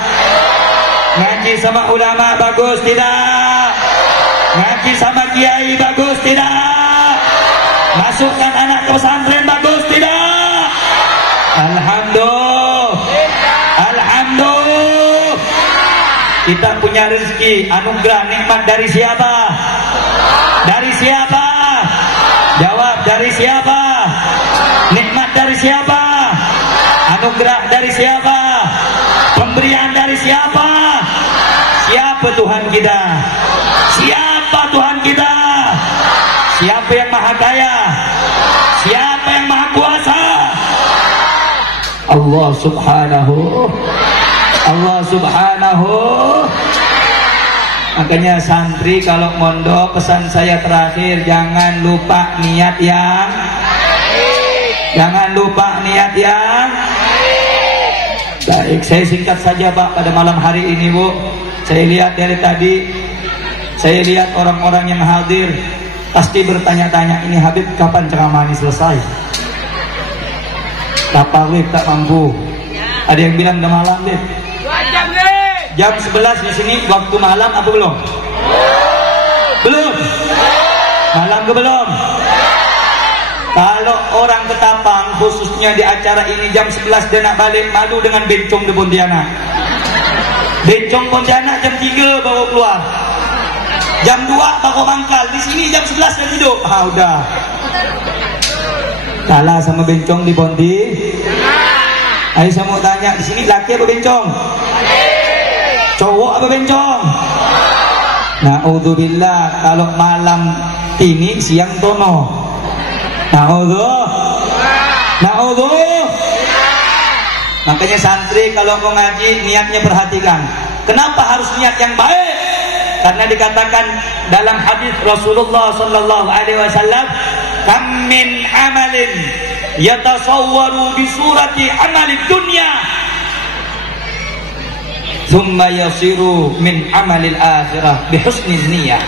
Ngaji sama ulama bagus tidak? Ngaji sama kiai bagus tidak? Masukkan anak ke pesantren bagus tidak? Alhamdulillah. Kita punya rezeki, anugerah, nikmat dari siapa? Dari siapa? Jawab, dari siapa? Nikmat dari siapa? Anugerah dari siapa? Pemberian dari siapa? Siapa Tuhan kita? Siapa Tuhan kita? Siapa yang maha kaya? Siapa yang maha kuasa? Allah subhanahu. Makanya santri kalau mondok, pesan saya terakhir, jangan lupa niat yang Baik, saya singkat saja Pak pada malam hari ini Bu. Saya lihat dari tadi, saya lihat orang-orang yang hadir pasti bertanya-tanya, ini Habib kapan ceramah ini selesai? Kapal Wib tak mampu. Ada yang bilang udah malam Wib. Jam 11 di sini waktu malam apa belum? Belum. Malam ke belum? Kalau orang Ketapang khususnya di acara ini jam 11 dia nak balik, malu dengan bencong di Pontianak. Bencong Pontianak jam 3 baru keluar. Jam 2 baru mangkal. Di sini jam 11 dah hidup. Udah. Kalah sama bencong di Ponti. Ayo saya mau tanya, di sini laki apa bencong? Cowok apa bencong? Na'udzubillah, kalau malam tini siang tono. Na'udzubillah. Makanya santri kalau mau ngaji niatnya perhatikan. Kenapa harus niat yang baik? Karena dikatakan dalam hadis Rasulullah sallallahu alaihi wasallam, "Kam min amalin yatasawwaru bi surati amalid dunya, thumma yasiru min amalil akhirah bi husni niyyah."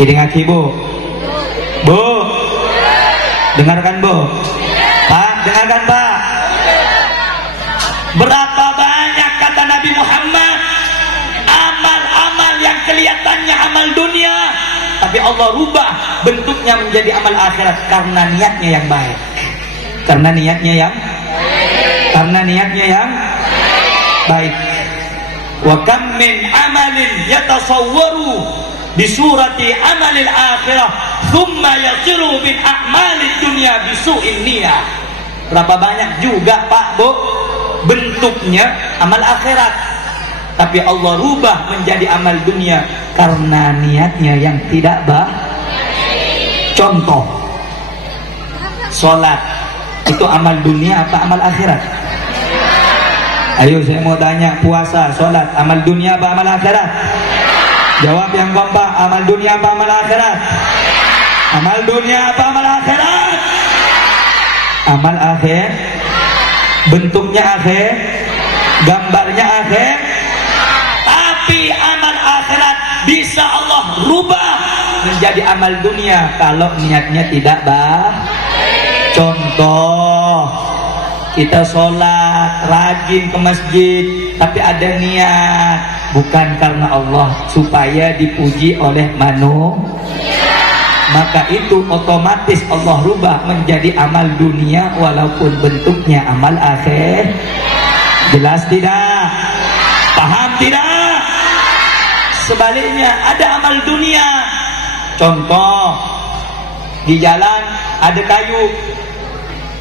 Ini ngaji Bu. Bu. Dengarkan Bu. Pak, dengarkan Pak. Berapa banyak kata Nabi Muhammad amal-amal yang kelihatannya amal dunia, tapi Allah rubah bentuknya menjadi amal akhirat karena niatnya yang baik. Karena niatnya yang baik. Wa kam min amalin yatasawwaru bi surati amalil akhirah thumma yasiru bin a'malid dunya bi su'in niyyah. Berapa banyak juga Pak Bu bentuknya amal akhirat, tapi Allah rubah menjadi amal dunia karena niatnya yang tidak baik. Contoh, sholat itu amal dunia apa amal akhirat? Ayo saya mau tanya, puasa, sholat amal dunia apa amal akhirat? Jawab yang kompak, amal dunia apa amal akhirat? Amal dunia apa amal akhirat? Amal akhir, bentuknya akhir, gambarnya akhir, tapi amal akhirat bisa Allah rubah menjadi amal dunia kalau niatnya tidak baik. Contoh, kita sholat rajin ke masjid tapi ada niat bukan karena Allah, supaya dipuji oleh manusia, maka itu otomatis Allah rubah menjadi amal dunia walaupun bentuknya amal akhir. Jelas tidak? Paham tidak? Sebaliknya ada amal dunia. Contoh, di jalan ada kayu.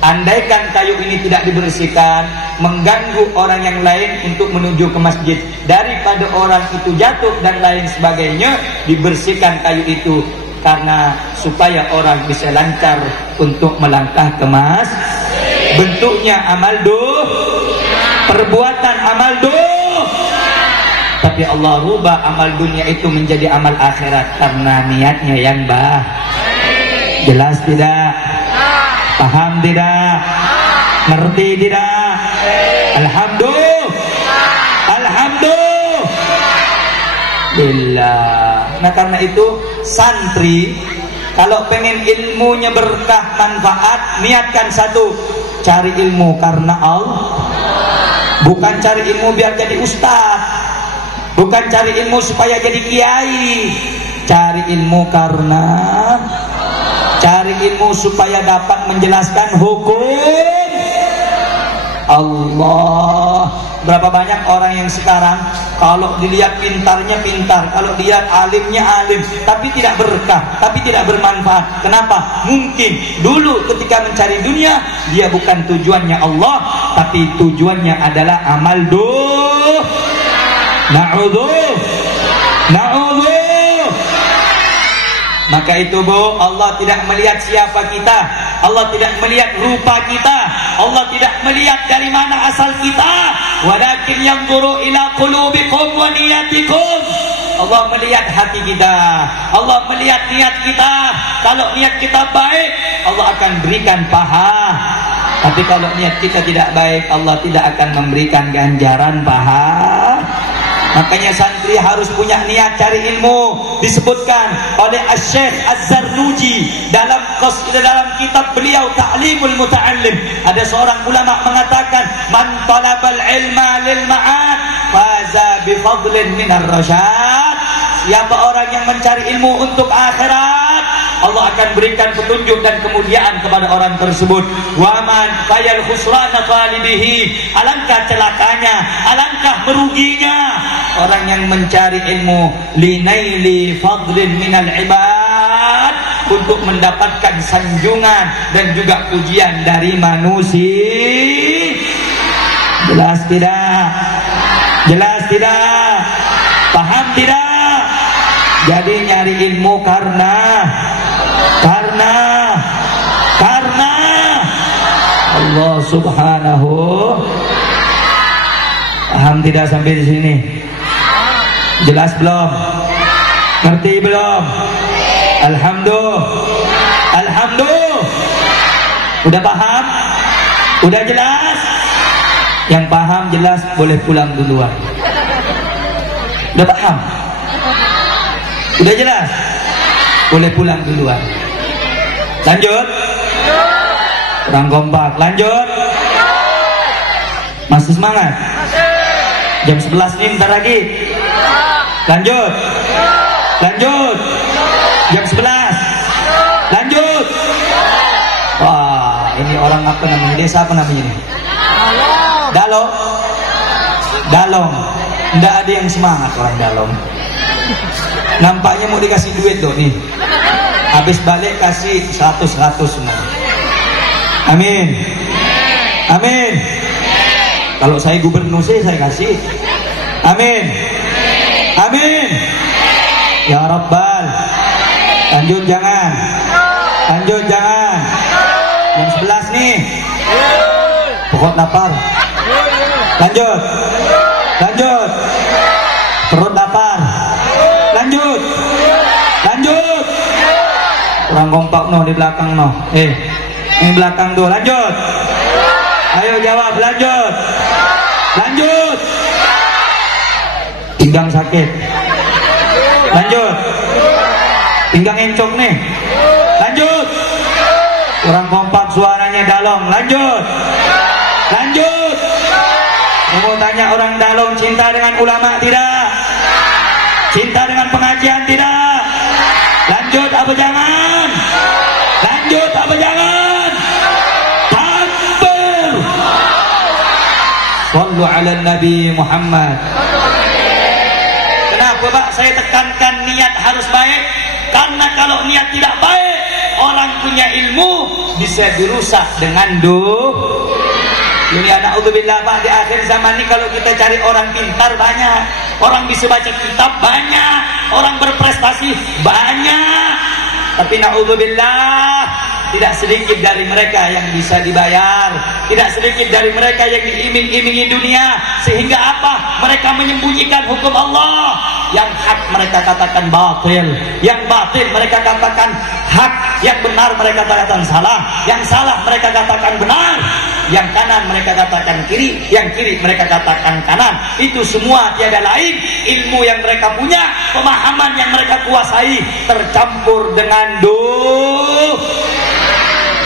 Andaikan kayu ini tidak dibersihkan, mengganggu orang yang lain untuk menuju ke masjid, daripada orang itu jatuh dan lain sebagainya, dibersihkan kayu itu karena supaya orang bisa lancar untuk melangkah ke masjid. Bentuknya amal perbuatan amal tapi Allah rubah amal dunia itu menjadi amal akhirat karena niatnya yang baik. Jelas tidak? Paham tidak? Ngerti tidak? Alhamdulillah. Nah karena itu santri kalau pengen ilmunya berkah manfaat, niatkan satu, cari ilmu karena Allah. Bukan cari ilmu biar jadi ustaz, bukan cari ilmu supaya jadi kiai. Cari ilmu karena cari ilmu supaya dapat menjelaskan hukum Allah. Berapa banyak orang yang sekarang kalau dilihat pintarnya pintar, kalau dilihat alimnya alim, tapi tidak berkah, tapi tidak bermanfaat. Kenapa? Mungkin dulu ketika mencari dunia dia bukan tujuannya Allah, tapi tujuannya adalah amal Na'udzubillah. Maka itu Bu, Allah tidak melihat siapa kita, Allah tidak melihat rupa kita, Allah tidak melihat dari mana asal kita, walakin yanzuru ila qulubikum wa niyatikum. Allah melihat hati kita, Allah melihat niat kita. Kalau niat kita baik, Allah akan berikan pahala. Tapi kalau niat kita tidak baik, Allah tidak akan memberikan ganjaran pahala. Makanya santri harus punya niat cari ilmu. Disebutkan oleh Asy-Syaikh Az-Zarnuji dalam kitab beliau Ta'limul Muta'allim. Ada seorang ulama mengatakan, man talabal ilma lil ma'ad faza bi fadlin minar rasyad. Siapa orang yang mencari ilmu untuk akhirat, Allah akan berikan petunjuk dan kemuliaan kepada orang tersebut. Waman fayal khusrana talibihi. Alangkah celakanya, alangkah meruginya orang yang mencari ilmu linaili fadlin minal ibad, untuk mendapatkan sanjungan dan juga pujian dari manusia. Jelas tidak? Jelas tidak? Paham tidak? Jadi nyari ilmu karena Allah Subhanahu. Paham tidak sampai di sini? Jelas belum? Ngerti belum? Alhamdulillah. Udah paham? Udah jelas? Yang paham jelas boleh pulang duluan. Udah paham? Udah jelas? Boleh pulang duluan. Lanjut? Kurang kompak. Lanjut? Masih semangat? Jam 11 nih bentar lagi. Lanjut? Lanjut? Jam 11? Lanjut? Wah, ini orang apa namanya? Desa apa namanya ini? Dalong. Nggak ada yang semangat orang Dalong. Nampaknya mau dikasih duit tuh nih. Habis balik kasih 100 semua. Amin. Kalau saya gubernur saya kasih. Amin. Ya Rabbal. Lanjut jangan. Yang 11 nih. Pokok lapar. Lanjut. Perut lapar. Lanjut. Kurang kompak no di belakang no. Ini belakang tuh. Lanjut. Ayo jawab. Lanjut. Pinggang sakit. Lanjut. Pinggang encok nih. Lanjut. Kurang kompak suaranya Dalong. Lanjut. Mau tanya orang Dalong cinta dengan ulama tidak? Cinta dengan pengajian tidak? Lanjut apa jangan? Takbir. Shallu ala Nabi Muhammad. Kenapa Pak saya tekankan niat harus baik? Karena kalau niat tidak baik, orang punya ilmu bisa dirusak dengan dunia. Na'udzubillah Pak, di akhir zaman ini kalau kita cari orang pintar banyak, orang bisa baca kitab banyak, orang berprestasi banyak, tapi na'udzubillah tidak sedikit dari mereka yang bisa dibayar, tidak sedikit dari mereka yang diiming-imingi dunia, sehingga apa? Mereka menyembunyikan hukum Allah. Yang hak mereka katakan batil, yang batil mereka katakan hak, yang benar mereka katakan salah, yang salah mereka katakan benar, yang kanan mereka katakan kiri, yang kiri mereka katakan kanan. Itu semua tiada lain ilmu yang mereka punya, pemahaman yang mereka kuasai tercampur dengan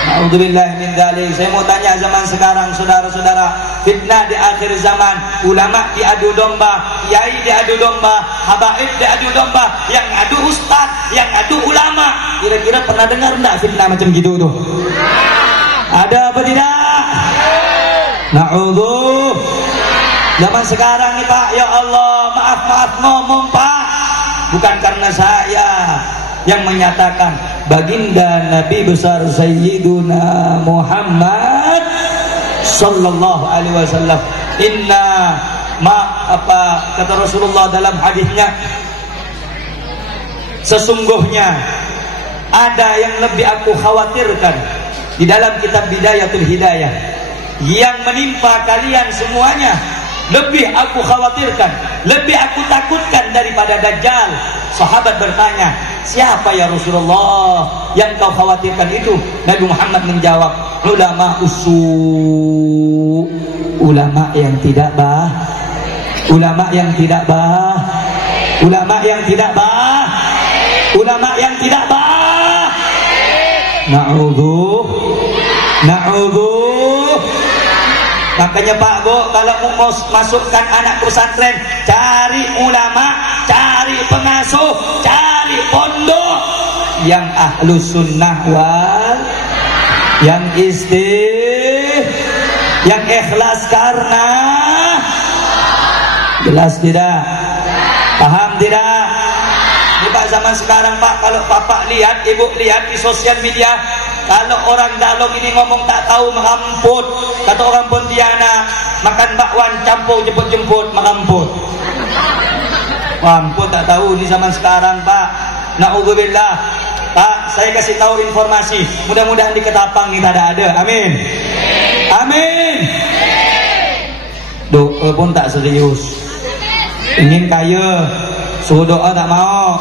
Alhamdulillah min dzalik. Saya mau tanya zaman sekarang saudara-saudara, fitnah di akhir zaman, ulama diadu domba, kiai diadu domba, habaib diadu domba, yang adu ustaz, yang adu ulama. Kira-kira pernah dengar enggak fitnah macam gitu tuh? Ada apa tidak? Na'udzubillah. Zaman sekarang nih Pak, ya Allah, maaf ngomong Pak, bukan karena saya yang menyatakan, baginda Nabi besar Sayyiduna Muhammad sallallahu alaihi wasallam, kata Rasulullah dalam hadisnya, sesungguhnya ada yang lebih aku khawatirkan di dalam kitab Bidayatul Hidayah, yang menimpa kalian semuanya lebih aku khawatirkan, lebih aku takutkan daripada Dajjal, Sahabat bertanya, siapa ya Rasulullah yang kau khawatirkan itu? Nabi Muhammad menjawab, ulama usu, ulama yang tidak bah, ulama yang tidak bah, ulama yang tidak bah, ulama yang tidak bah. Na'udhu, na'udhu. Makanya Pak Bu, kalau mau masukkan anak pesantren, cari ulama, cari pengasuh, cari pondok yang ahlus sunnah wal, yang yang ikhlas karena. Jelas tidak? Paham tidak? Ini Pak, zaman sekarang Pak, kalau Bapak lihat, Ibu lihat di sosial media, kalau orang dalom ini ngomong tak tahu meramput, kata orang Pontianak, makan bakwan campur jemput-jemput meramput. Mamput tak tahu di zaman sekarang Pak. Na'udzubillah. Pak, saya kasih tahu informasi, mudah-mudahan di Ketapang ini tak ada. Amin. Amin. Doa pun tak serius. Ingin kaya, suruh doa tak mau.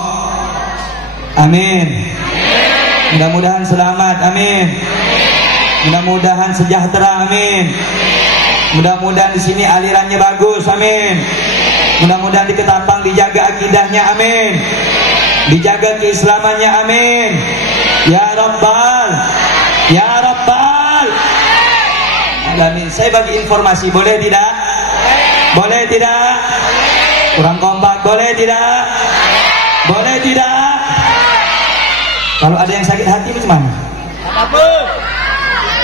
Amin. Mudah-mudahan selamat, amin. Mudah-mudahan sejahtera, amin. Mudah-mudahan di sini alirannya bagus, amin. Mudah-mudahan di Ketapang dijaga akidahnya, amin. Dijaga keislamannya, amin. Ya Rabbal, ya Rabbal alamin. Saya bagi informasi, boleh tidak? Boleh tidak? Kurang kompak, boleh tidak? Boleh tidak? Kalau ada yang sakit hati macam mana? Apa?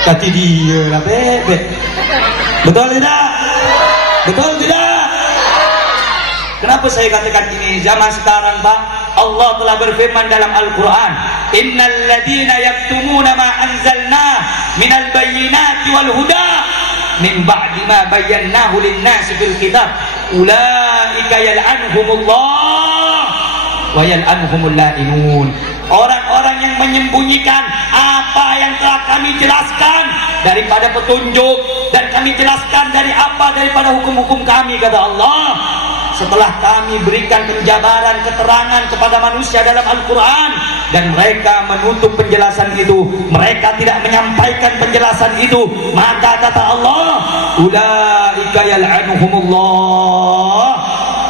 Kati dia lah, bebek. Betul tidak? Betul tidak? Kenapa saya katakan ini? Zaman sekarang Pak, Allah telah berfirman dalam Al-Quran, innal ladina yaktumuna ma anzalna minal bayyinati wal huda min ba'di ma bayyanahu lin-nasi fil kitab ulaika yal'anhumullah wa yal'anhumul la'inun. Orang-orang yang menyembunyikan apa yang telah kami jelaskan daripada petunjuk, dan kami jelaskan daripada hukum-hukum kami, kata Allah, setelah kami berikan penjabaran keterangan kepada manusia dalam Al-Quran, dan mereka menutup penjelasan itu, mereka tidak menyampaikan penjelasan itu, maka kata Allah, ulaika yal'anuhumullah,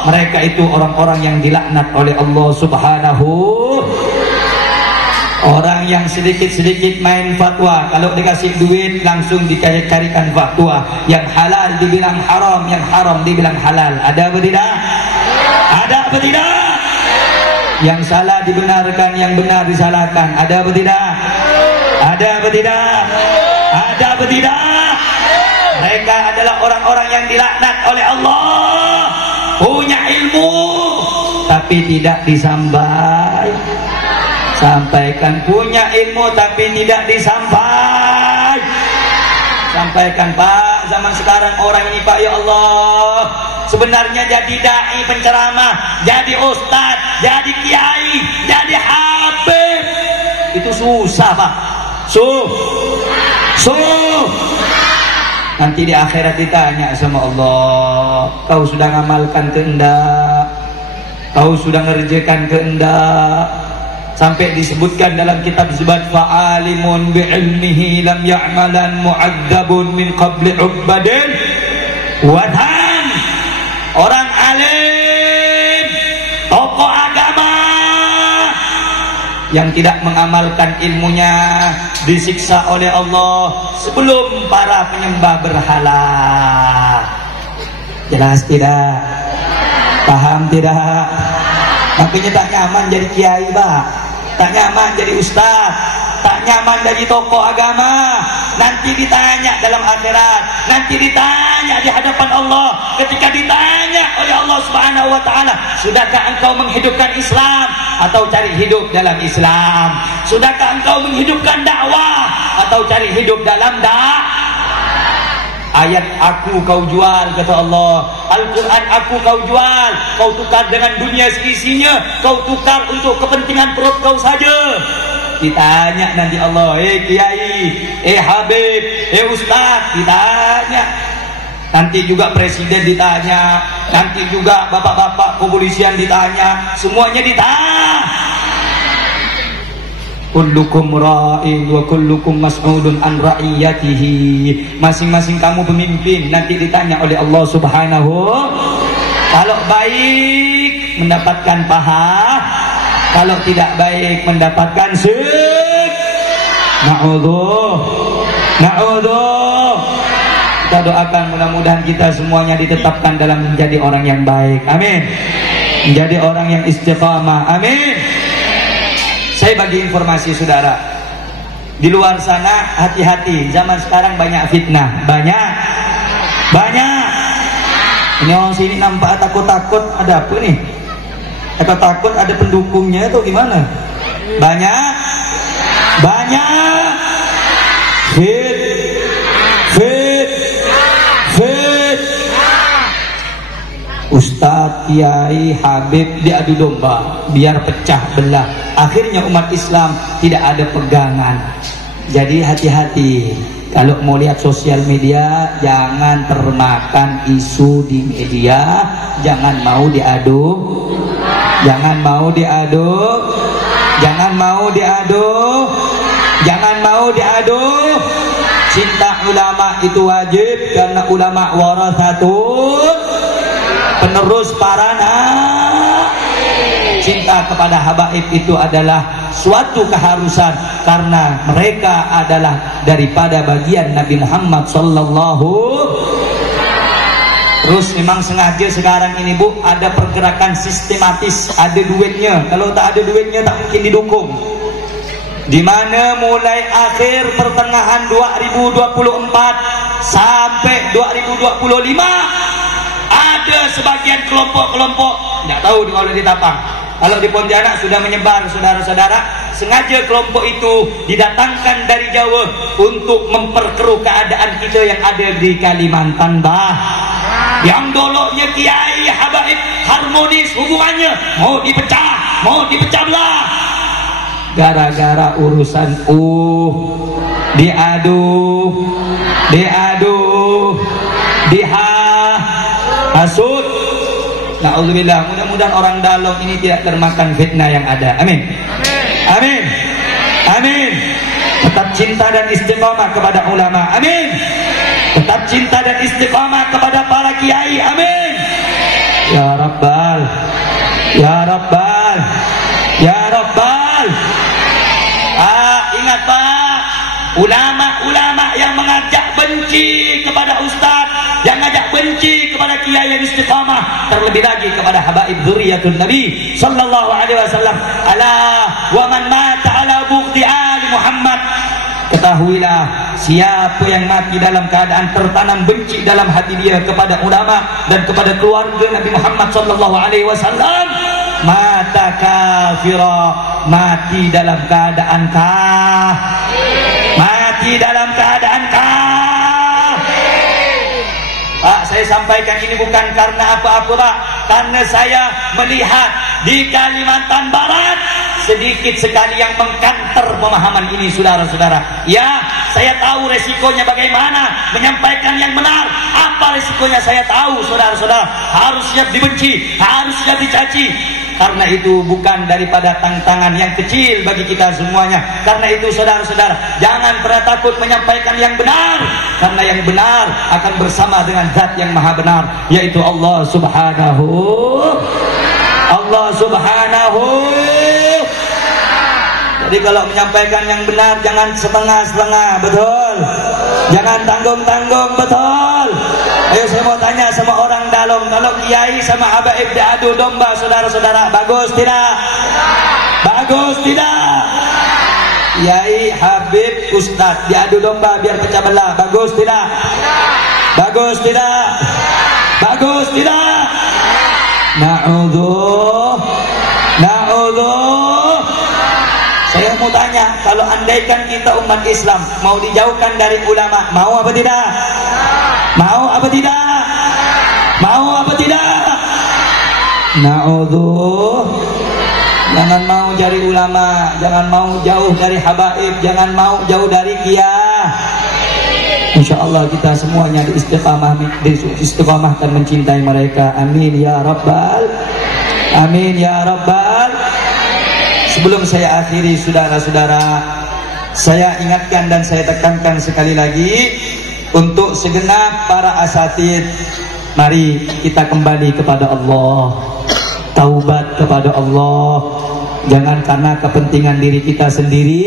mereka itu orang-orang yang dilaknat oleh Allah Subhanahu. Orang yang sedikit-sedikit main fatwa, kalau dikasih duit langsung dicari-carikan fatwa. Yang halal dibilang haram, yang haram dibilang halal. Ada apa tidak? Ada apa tidak? Yang salah dibenarkan, yang benar disalahkan. Ada apa tidak? Ada apa tidak? Ada apa tidak? Mereka adalah orang-orang yang dilaknat oleh Allah, punya ilmu tapi tidak sampaikan, punya ilmu tapi tidak sampaikan. Pak, zaman sekarang orang ini Pak, ya Allah, sebenarnya jadi dai penceramah, jadi ustaz, jadi kiai, jadi habib, itu susah Pak. Nanti di akhirat ditanya sama Allah, kau sudah ngamalkan ke enggak? Kau sudah ngerjakan ke enggak? Sampai disebutkan dalam kitab Zubat, fa'alimun bi'ilmihi lam ya'malan mu'adzabun min qabli ubbadin wadhan. Orang alim, tokoh agama yang tidak mengamalkan ilmunya disiksa oleh Allah sebelum para penyembah berhala. Jelas tidak? Paham tidak? Makanya tak nyaman jadi kiai Pak, tak nyaman jadi ustaz, tak nyaman jadi tokoh agama. Nanti ditanya dalam akhirat, nanti ditanya di hadapan Allah. Ketika ditanya oleh Allah Subhanahu wa ta'ala, sudahkah engkau menghidupkan Islam atau cari hidup dalam Islam? Sudahkah engkau menghidupkan dakwah atau cari hidup dalam ayat aku kau jual, kata Allah. Al-Quran aku kau jual, kau tukar dengan dunia seisinya, kau tukar untuk kepentingan perut kau saja. Ditanya nanti Allah, kiai, habib, ustaz, ditanya. nanti juga presiden ditanya, nanti juga bapak-bapak kepolisian ditanya, semuanya ditanya. Kullukum ra'in wa kullukum mas'ulun an ra'iyatihi. Masing-masing kamu pemimpin, nanti ditanya oleh Allah Subhanahu. Kalau baik mendapatkan paha, kalau tidak baik mendapatkan na'udzuh. Kita doakan mudah-mudahan kita semuanya ditetapkan dalam menjadi orang yang baik. Amin. Menjadi orang yang istiqamah. Amin. Saya bagi informasi saudara, di luar sana hati-hati, zaman sekarang banyak fitnah, banyak. Ini orang sini nampak takut-takut, ada apa nih? Takut ada pendukungnya atau gimana? Banyak. Fit. Ustadz, kiai, habib diadu domba biar pecah belah. Akhirnya umat Islam tidak ada pegangan. Jadi hati-hati. Kalau mau lihat sosial media, jangan termakan isu di media. Jangan mau diadu. Cinta ulama itu wajib, karena ulama warathatul, penerus para nabi. Cinta kepada habaib itu adalah suatu keharusan, karena mereka adalah daripada bagian Nabi Muhammad sallallahu. Terus memang sengaja sekarang ini Bu, ada pergerakan sistematis, ada duitnya. Kalau tak ada duitnya tak mungkin didukung. Di mana mulai akhir pertengahan 2024 sampai 2025 ada sebagian kelompok-kelompok, tidak tahu di mana di Tapang. Kalau di Pontianak sudah menyebar, saudara-saudara. Sengaja kelompok itu didatangkan dari Jawa untuk memperkeruh keadaan kita yang ada di Kalimantan, Bah. Yang doloknya kiai, habaib, harmonis hubungannya, mau dipecah belah. Gara-gara urusan dihasut. Na'udzubillah. Mudah-mudahan orang Dalong ini tidak termakan fitnah yang ada. Amin. Tetap cinta dan istiqamah kepada ulama. Amin. Tetap cinta dan istiqamah kepada para kiai. Amin. Ya Rabbal. Ingat Pak, ulama-ulama yang mengajak benci kepada ustaz, yang ngajak benci kepada kiai yang istiqamah, terlebih lagi kepada habaib dzurriyyatun Nabi sallallahu alaihi wasallam. Ala wa man mata ala bughdi ali Muhammad. Ketahuilah, siapa yang mati dalam keadaan tertanam benci dalam hati dia kepada ulama dan kepada keluarga Nabi Muhammad sallallahu alaihi wasallam, mata kafira, mati dalam keadaan Pak, saya sampaikan ini bukan karena apa-apa Pak, karena saya melihat di Kalimantan Barat sedikit sekali yang mengkanter pemahaman ini, saudara-saudara. Ya, saya tahu resikonya bagaimana menyampaikan yang benar. Apa resikonya saya tahu, saudara-saudara. Harus siap dibenci, harus siap dicaci. Karena itu bukan daripada tantangan yang kecil bagi kita semuanya. Karena itu saudara-saudara, jangan pernah takut menyampaikan yang benar, karena yang benar akan bersama dengan zat yang maha benar, yaitu Allah Subhanahu. Jadi kalau menyampaikan yang benar jangan setengah-setengah, betul? Jangan tanggung-tanggung, betul? Ayo saya mau tanya sama orang Dalong, kalau kiai sama habaib diadu domba, saudara-saudara, bagus tidak? Bagus tidak? Kiai, habib, ustaz diadu domba biar pecah belah, bagus tidak? Bagus tidak? Bagus tidak? Na'udzuh. Saya mau tanya, kalau andaikan kita umat Islam mau dijauhkan dari ulama, mau apa tidak? Mau apa tidak? Mau apa tidak? Na'udzuh. Jangan mau jadi ulama, jangan mau jauh dari habaib, jangan mau jauh dari kiai. Insya Allah kita semuanya diistiqamahkan mencintai mereka. Amin ya Rabbal. Amin ya Rabbal. Sebelum saya akhiri, saudara-saudara, saya ingatkan dan saya tekankan sekali lagi untuk segenap para asatid, mari kita kembali kepada Allah, taubat kepada Allah. Jangan karena kepentingan diri kita sendiri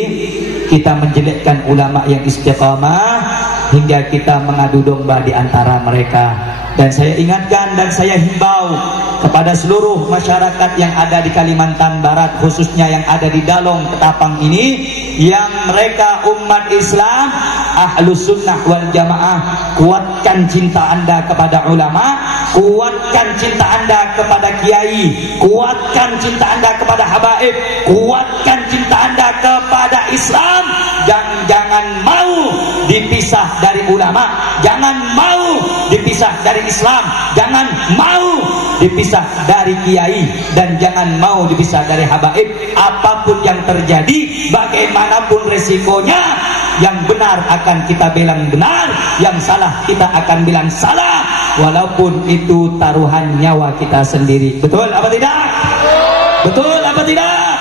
kita menjelekkan ulama yang istiqamah hingga kita mengadu domba di antara mereka. Dan saya ingatkan dan saya himbau kepada seluruh masyarakat yang ada di Kalimantan Barat, khususnya yang ada di Dalong Ketapang ini, yang mereka umat Islam Ahlus Sunnah wal Jamaah, kuatkan cinta Anda kepada ulama, kuatkan cinta Anda kepada kiai, kuatkan cinta Anda kepada habaib, kuatkan cinta Anda kepada Islam, dan jangan mau dipisah dari ulama, jangan mau dipisah dari Islam, jangan mau dipisah dari kiai, dan jangan mau dipisah dari habaib. Apapun yang terjadi, bagaimanapun resikonya, yang benar akan kita bilang benar, yang salah kita akan bilang salah, walaupun itu taruhan nyawa kita sendiri. Betul apa tidak? Betul apa tidak?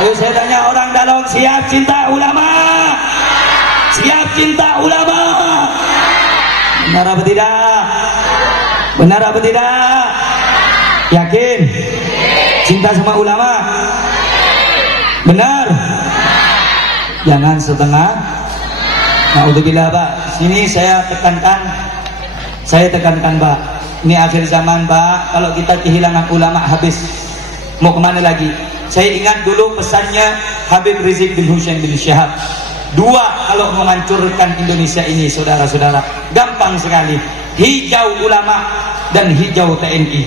Ayo saya tanya orang Dalong, siap cinta ulama? Siap cinta ulama? Benar apa tidak? Benar apa tidak? Yakin? Cinta sama ulama? Benar? Jangan setengah. Naudzubillah Pak. Sini saya tekankan Pak. Ini akhir zaman Pak. Kalau kita kehilangan ulama habis. Mau kemana lagi? Saya ingat dulu pesannya Habib Rizik bin Husain bin Syihab. Dua kalau menghancurkan Indonesia ini, saudara-saudara, gampang sekali. Hijau ulama dan hijau TNI.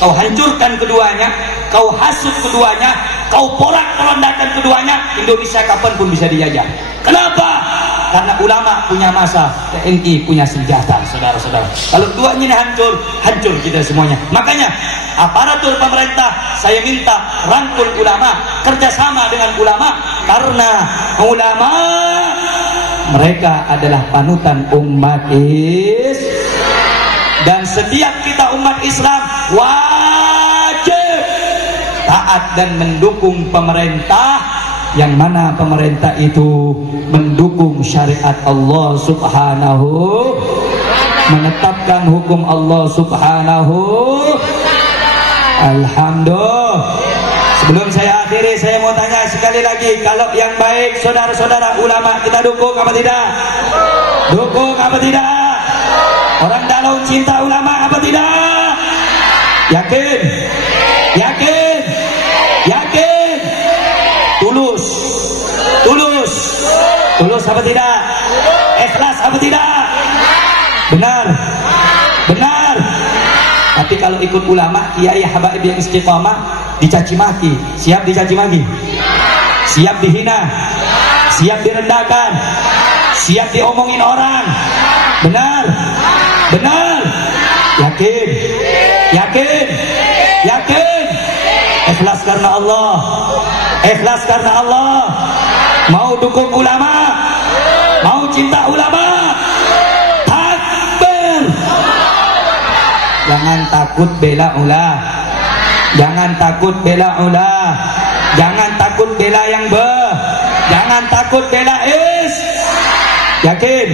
Kau hancurkan keduanya, kau hasut keduanya, kau porak-porandakan keduanya, Indonesia kapanpun bisa dijajah. Kenapa? Karena ulama punya masa, TNI punya senjata, saudara-saudara. Kalau duanya ini hancur, hancur kita semuanya. Makanya aparatur pemerintah saya minta rangkul ulama, kerjasama dengan ulama, karena ulama mereka adalah panutan umat Islam. Dan setiap kita umat Islam wajib taat dan mendukung pemerintah, yang mana pemerintah itu mendukung syariat Allah Subhanahu, menetapkan hukum Allah Subhanahu. Alhamdulillah. Sebelum saya akhiri, saya mau tanya sekali lagi, kalau yang baik saudara-saudara ulama kita dukung apa tidak? Dukung apa tidak? Orang Dalong cinta ulama apa tidak? Yakin? Yakin? Yakin? Tulus? Tulus? Tulus apa tidak? Ikhlas apa tidak? Benar? Benar? Tapi kalau ikut ulama, kiai habaib yang istiqamah, dicaci maki. Siap dicaci maki? Siap dihina? Siap direndahkan? Siap diomongin orang? Benar? Benar? Yakin? Yakin? Yakin? Ikhlas karena Allah. Ikhlas karena Allah. Mau dukung ulama? Mau cinta ulama? Takbir. Jangan takut bela ulama. Jangan takut bela ulama. Jangan takut bela yang jangan takut bela Yakin?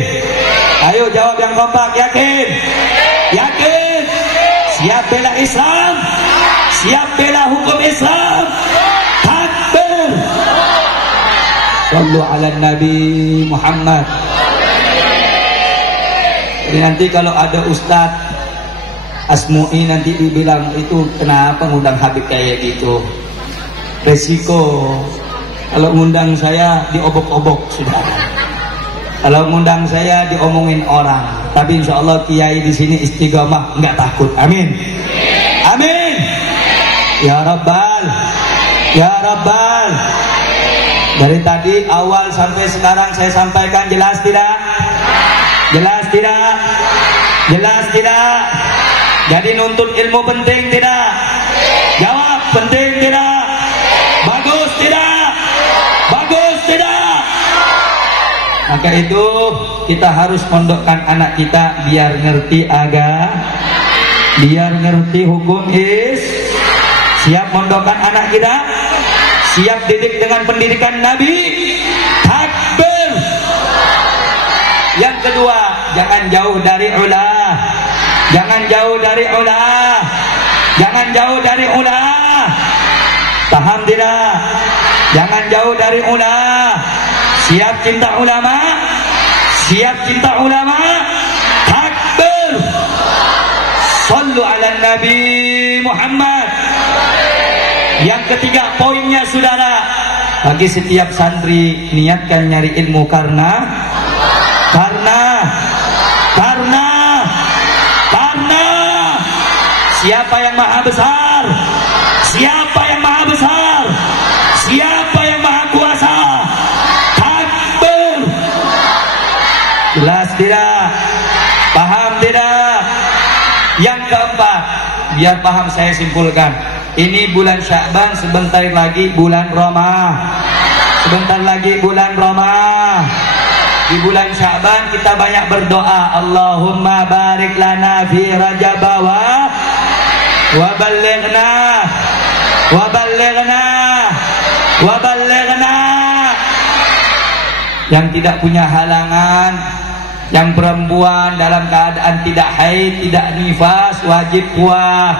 Ayo jawab yang kompak. Yakin? Yakin? Siap bela Islam? Siap bela hukum Islam? Takbir. Sallu ala Nabi Muhammad. Jadi nanti kalau ada Ustadz Asmu'i nanti dibilang, itu kenapa ngundang Habib kayak gitu? Resiko. Kalau ngundang saya diobok-obok sudah. Kalau ngundang saya diomongin orang. Tapi insya Allah kiai di sini istiqomah, nggak takut. Amin. Amin. Ya Rabbal. Ya Rabbal. Dari tadi awal sampai sekarang saya sampaikan, jelas tidak? Jelas tidak? Jelas tidak? Jadi nuntut ilmu penting tidak? Jawab, penting tidak? Bagus tidak? Bagus tidak? Maka itu kita harus pondokkan anak kita biar ngerti agama, biar ngerti hukum Siap mondokkan anak kita? Siap didik dengan pendidikan Nabi? Takbir. Yang kedua, jangan jauh dari ulah. Jangan jauh dari ulah. Jangan jauh dari ulah. Paham tidak? Jangan jauh dari ulah. Siap cinta ulama? Siap cinta ulama? Takbir. Sallu ala Nabi Muhammad. Yang ketiga poinnya saudara, bagi setiap santri niatkan nyari ilmu karena siapa yang maha besar? Siapa yang maha besar? Siapa yang maha kuasa? Takbir. Jelas tidak? Paham tidak? Yang keempat, biar paham saya simpulkan. Ini bulan Sya'ban, sebentar lagi bulan Ramadan. Sebentar lagi bulan Ramadan. Di bulan Sya'ban kita banyak berdoa, Allahumma barik lana fi Rajab wa ballighna. Yang tidak punya halangan, yang perempuan dalam keadaan tidak haid, tidak nifas, wajib puasa.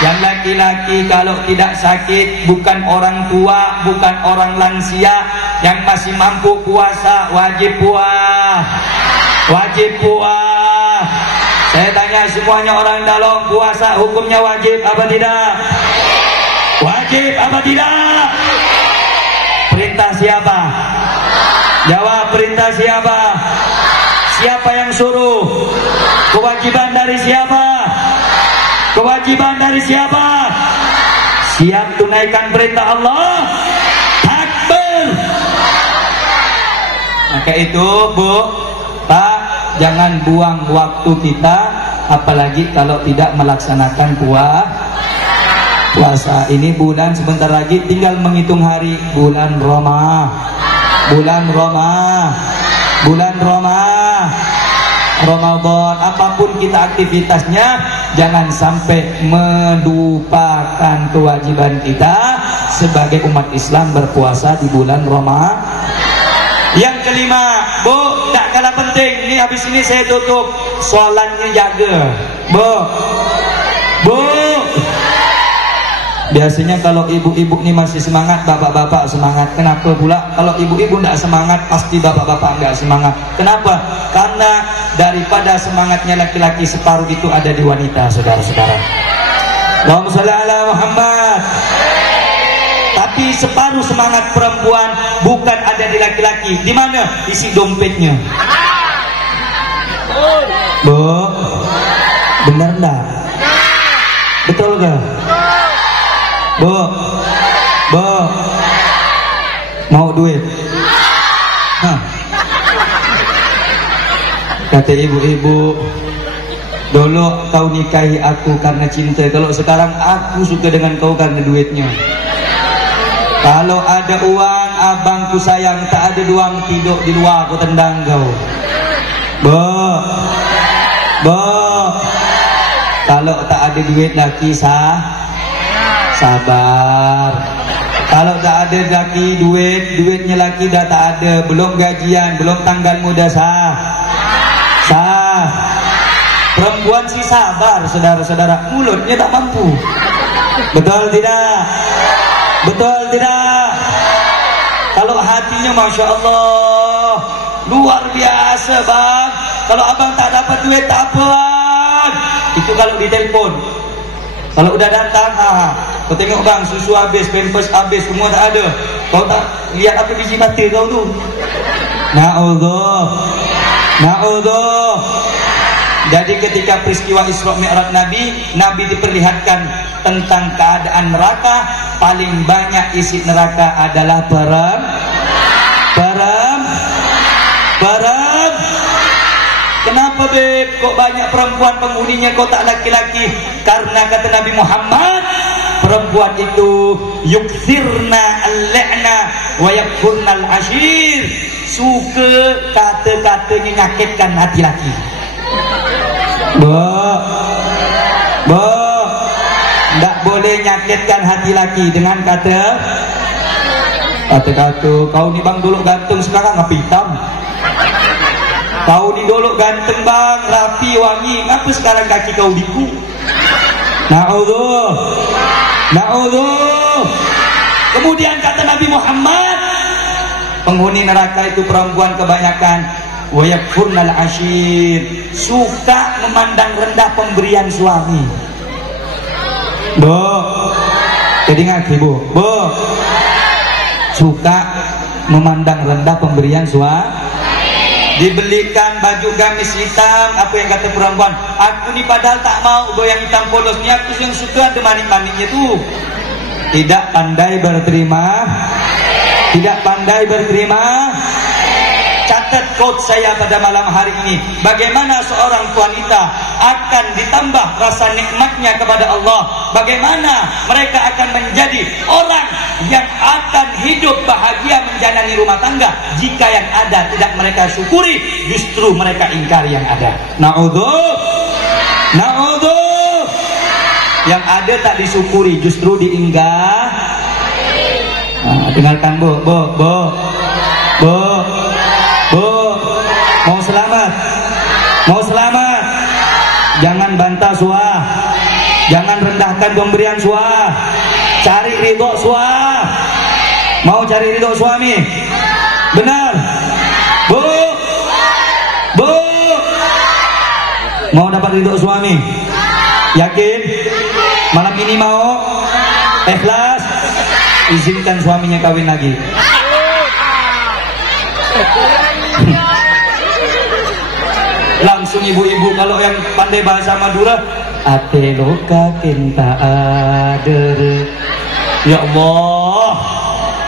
Yang laki-laki kalau tidak sakit, bukan orang tua, bukan orang lansia, yang masih mampu puasa, wajib puasa. Wajib puasa. Saya tanya semuanya, orang dalam puasa hukumnya wajib apa tidak? Wajib apa tidak? Perintah siapa? Jawab, perintah siapa? Siapa yang suruh? Kewajiban dari siapa? Kewajiban dari siapa? Siap tunaikan perintah Allah? Takbir. Maka itu Bu, Pak, jangan buang waktu kita, apalagi kalau tidak melaksanakan puasa. Ini bulan sebentar lagi, tinggal menghitung hari. Bulan Ramadan. Apapun kita aktivitasnya, jangan sampai melupakan kewajiban kita sebagai umat Islam berpuasa di bulan Ramadan. Yang kelima, Bu, tak kalah penting. Ini habis ini saya tutup. Soalannya jaga, Bu. Biasanya kalau ibu-ibu ini masih semangat, bapak-bapak semangat. Kenapa pula? Kalau ibu-ibu tidak semangat, pasti bapak-bapak nggak semangat. Kenapa? Karena daripada semangatnya laki-laki, separuh itu ada di wanita, saudara-saudara. Allahumma sholli ala Muhammad. Tapi separuh semangat perempuan bukan ada di laki-laki. Di mana? Isi dompetnya. Bu, benar enggak? Betul gak? Bu, mau duit? Kata ibu-ibu, dulu kau nikahi aku karena cinta, kalau sekarang aku suka dengan kau karena duitnya. Kalau ada uang, abangku sayang, tak ada uang, tidur di luar, aku tendang kau. Bu, kalau tak ada duit laki sabar. Kalau tak ada laki duitnya laki dah tak ada, belum gajian, belum tanggal muda sah. Perempuan sih sabar, saudara-saudara, mulutnya tak mampu. Betul tidak? Betul tidak? Kalau hatinya Masya Allah luar biasa bang. Kalau abang tak dapat duit tak apa. Itu kalau ditelepon. Kalau udah datang, kau tengok bang, susu habis, pampers habis, semua tak ada. Kau tak lihat apa biji mata kau tu? Na'udzuh. Jadi ketika peristiwa Isra Mi'raj Nabi diperlihatkan tentang keadaan neraka. Paling banyak isi neraka adalah perempuan. Kenapa beb? Kok banyak perempuan penghuninya, kok tak laki-laki? Karena kata Nabi Muhammad, perempuan itu yukthirna al-la'na wa yakfurna al-ashir. suka kata-katanya nyakitkan hati laki. Tidak boleh nyakitkan hati laki dengan kata-kata. Kau ni bang dulu gantung, sekarang apa hitam? Kau ni dulu ganteng bang, rapi, wangi, ngapa sekarang kaki kau diku? Na'udzuh. Kemudian kata Nabi Muhammad, penghuni neraka itu perempuan kebanyakan, wa yakfurnal ashir, suka memandang rendah pemberian suami. Jadi ngaji bu, suka memandang rendah pemberian suami. Dibelikan baju gamis hitam, apa yang kata perempuan, aku ni padahal tak mau goyang hitam polos ni, aku yang suka ada manik-maniknya tu. Tidak pandai berterima. Catat quote saya pada malam hari ini, bagaimana seorang wanita akan ditambah rasa nikmatnya kepada Allah, bagaimana mereka akan menjadi orang yang akan hidup bahagia menjalani rumah tangga jika yang ada tidak mereka syukuri, justru mereka ingkari yang ada. Na'udzuh. Yang ada tak disyukuri, justru diinggah. Dengarkan bu, mau selamat, jangan bantah suah, jangan rendahkan pemberian suah, cari ridho suah. Mau cari ridho suami, benar bu, mau dapat ridho suami, yakin malam ini mau ikhlas, izinkan suaminya kawin lagi. Langsung ibu-ibu kalau yang pandai bahasa Madura, ate loka kenta adere. Ya Allah,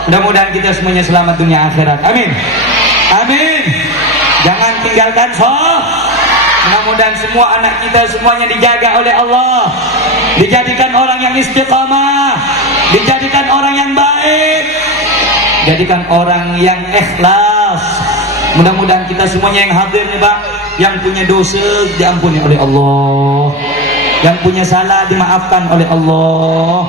mudah-mudahan kita semuanya selamat dunia akhirat. Amin. Jangan tinggalkan sholat. Mudah-mudahan semua anak kita semuanya dijaga oleh Allah, dijadikan orang yang istiqamah, dijadikan orang yang baik, jadikan orang yang ikhlas. Mudah-mudahan kita semuanya yang hadir nih Bang, yang punya dosa diampuni oleh Allah, yang punya salah dimaafkan oleh Allah.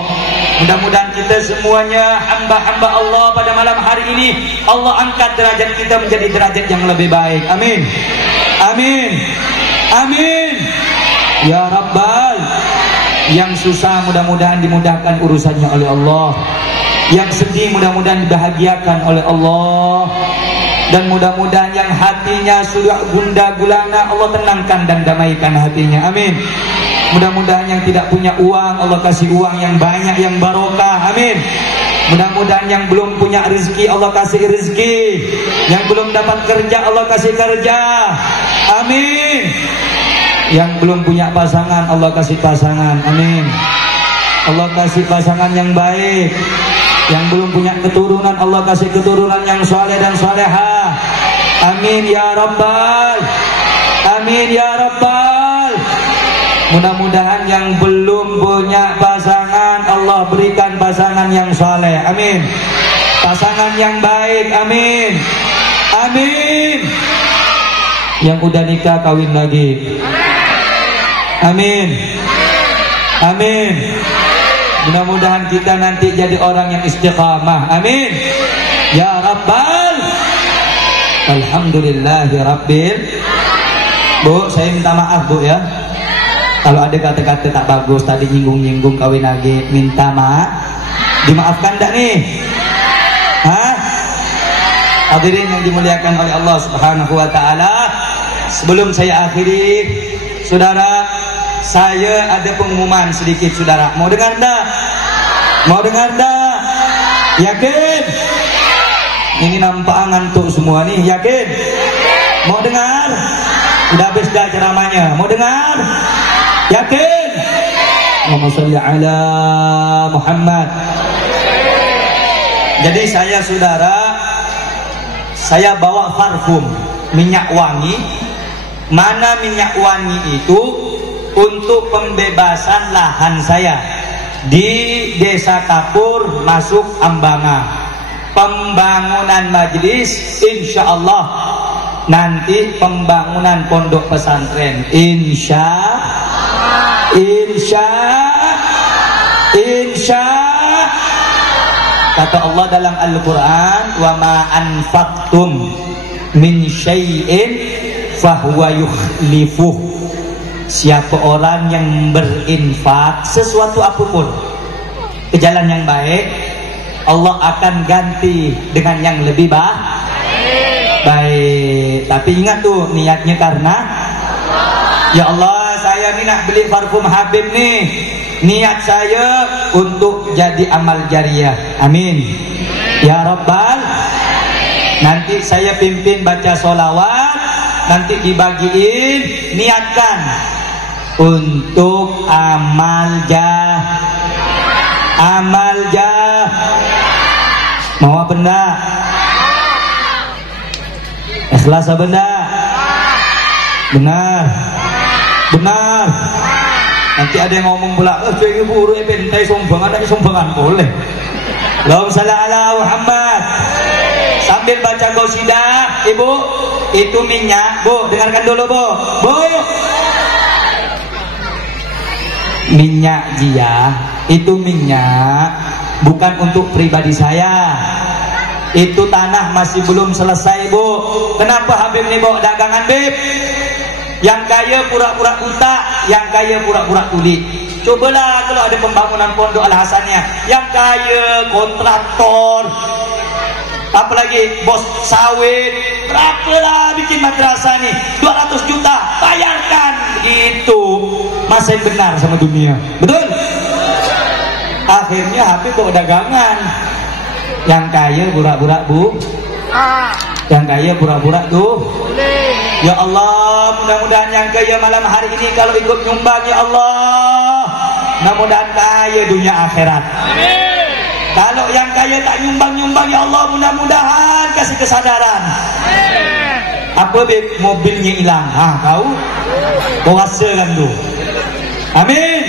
Mudah-mudahan kita semuanya hamba-hamba Allah pada malam hari ini, Allah angkat derajat kita menjadi derajat yang lebih baik. Amin. Ya Rabbal. Yang susah mudah-mudahan dimudahkan urusannya oleh Allah, yang sedih mudah-mudahan dibahagiakan oleh Allah, dan mudah-mudahan yang hatinya sudah gundah gulana Allah tenangkan dan damaikan hatinya. Amin. Mudah-mudahan yang tidak punya uang Allah kasih uang yang banyak, yang barokah. Amin. Mudah-mudahan yang belum punya rezeki Allah kasih rezeki, yang belum dapat kerja Allah kasih kerja. Amin. Yang belum punya pasangan Allah kasih pasangan. Amin. Allah kasih pasangan yang baik. Yang belum punya keturunan Allah kasih keturunan yang soleh dan soleha. Amin ya Rabbal. Mudah-mudahan yang belum punya pasangan Allah berikan pasangan yang soleh. Amin. Pasangan yang baik. Amin. Yang udah nikah kawin lagi. Amin. Mudah-mudahan kita nanti jadi orang yang istiqamah. Amin. Ya Rabbal. Alhamdulillahi Rabbil. Bu, saya minta maaf Bu ya, kalau ada kata-kata tak bagus tadi, nyinggung-nyinggung kawin lagi, minta maaf. Dimaafkan tak nih? Hadirin yang dimuliakan oleh Allah Subhanahu wa taala, sebelum saya akhiri, saudara, saya ada pengumuman sedikit saudara. Mau dengar tak? Yakin? Ini nampak ngantuk semua nih, yakin? Mau dengar? Udah habis dah ceramahnya. Mau dengar? Yakin? Allahumma sholli ala Muhammad. Jadi saudara, saya bawa parfum, minyak wangi. Mana minyak wangi itu untuk pembebasan lahan saya di Desa Kapur masuk Ambanga. pembangunan majlis, insya Allah nanti pembangunan pondok pesantren, insya kata Allah dalam Al-Quran, wa ma anfaqtum min syai'in fahuwa yukhlifuh. Siapa orang yang berinfak sesuatu apapun ke jalan yang baik, Allah akan ganti dengan yang lebih baik. Tapi ingat tuh, niatnya karena ya Allah, saya nih nak beli parfum Habib nih, niat saya untuk jadi amal jariah, amin ya Rabbal. Nanti saya pimpin baca sholawat, nanti dibagiin, niatkan untuk amal jah. Mau apa enggak? Ikhlas apa enggak? Benar. Nanti ada yang ngomong pula, cuy ibu urut pentai sombangan boleh. Allahumma shalli ala Muhammad. Sambil baca qasidah, ibu, itu minyak, bu, dengarkan dulu bu. Minyak jia, itu minyak bukan untuk pribadi saya. Itu tanah masih belum selesai bu. Kenapa Habib nih bawa dagangan Bib? Yang kaya pura-pura buta, yang kaya pura-pura tuli. Cobalah kalau ada pembangunan pondok Al-Hasaniyah, yang kaya kontraktor, apalagi bos sawit, berapalah bikin madrasah nih 200 juta, bayarkan gitu. Masih benar sama dunia, betul? Akhirnya Habib bawa dagangan. Yang kaya pura-pura bu, yang kaya pura-pura tuh. Ya Allah, mudah-mudahan yang kaya malam hari ini kalau ikut nyumbang, ya Allah, mudah-mudahan kaya dunia akhirat. Amin. Kalau yang kaya tak nyumbang, ya Allah, mudah-mudahan kasih kesadaran. Amin. Apa mobilnya hilang? Kau kuasa kan tu. Amin.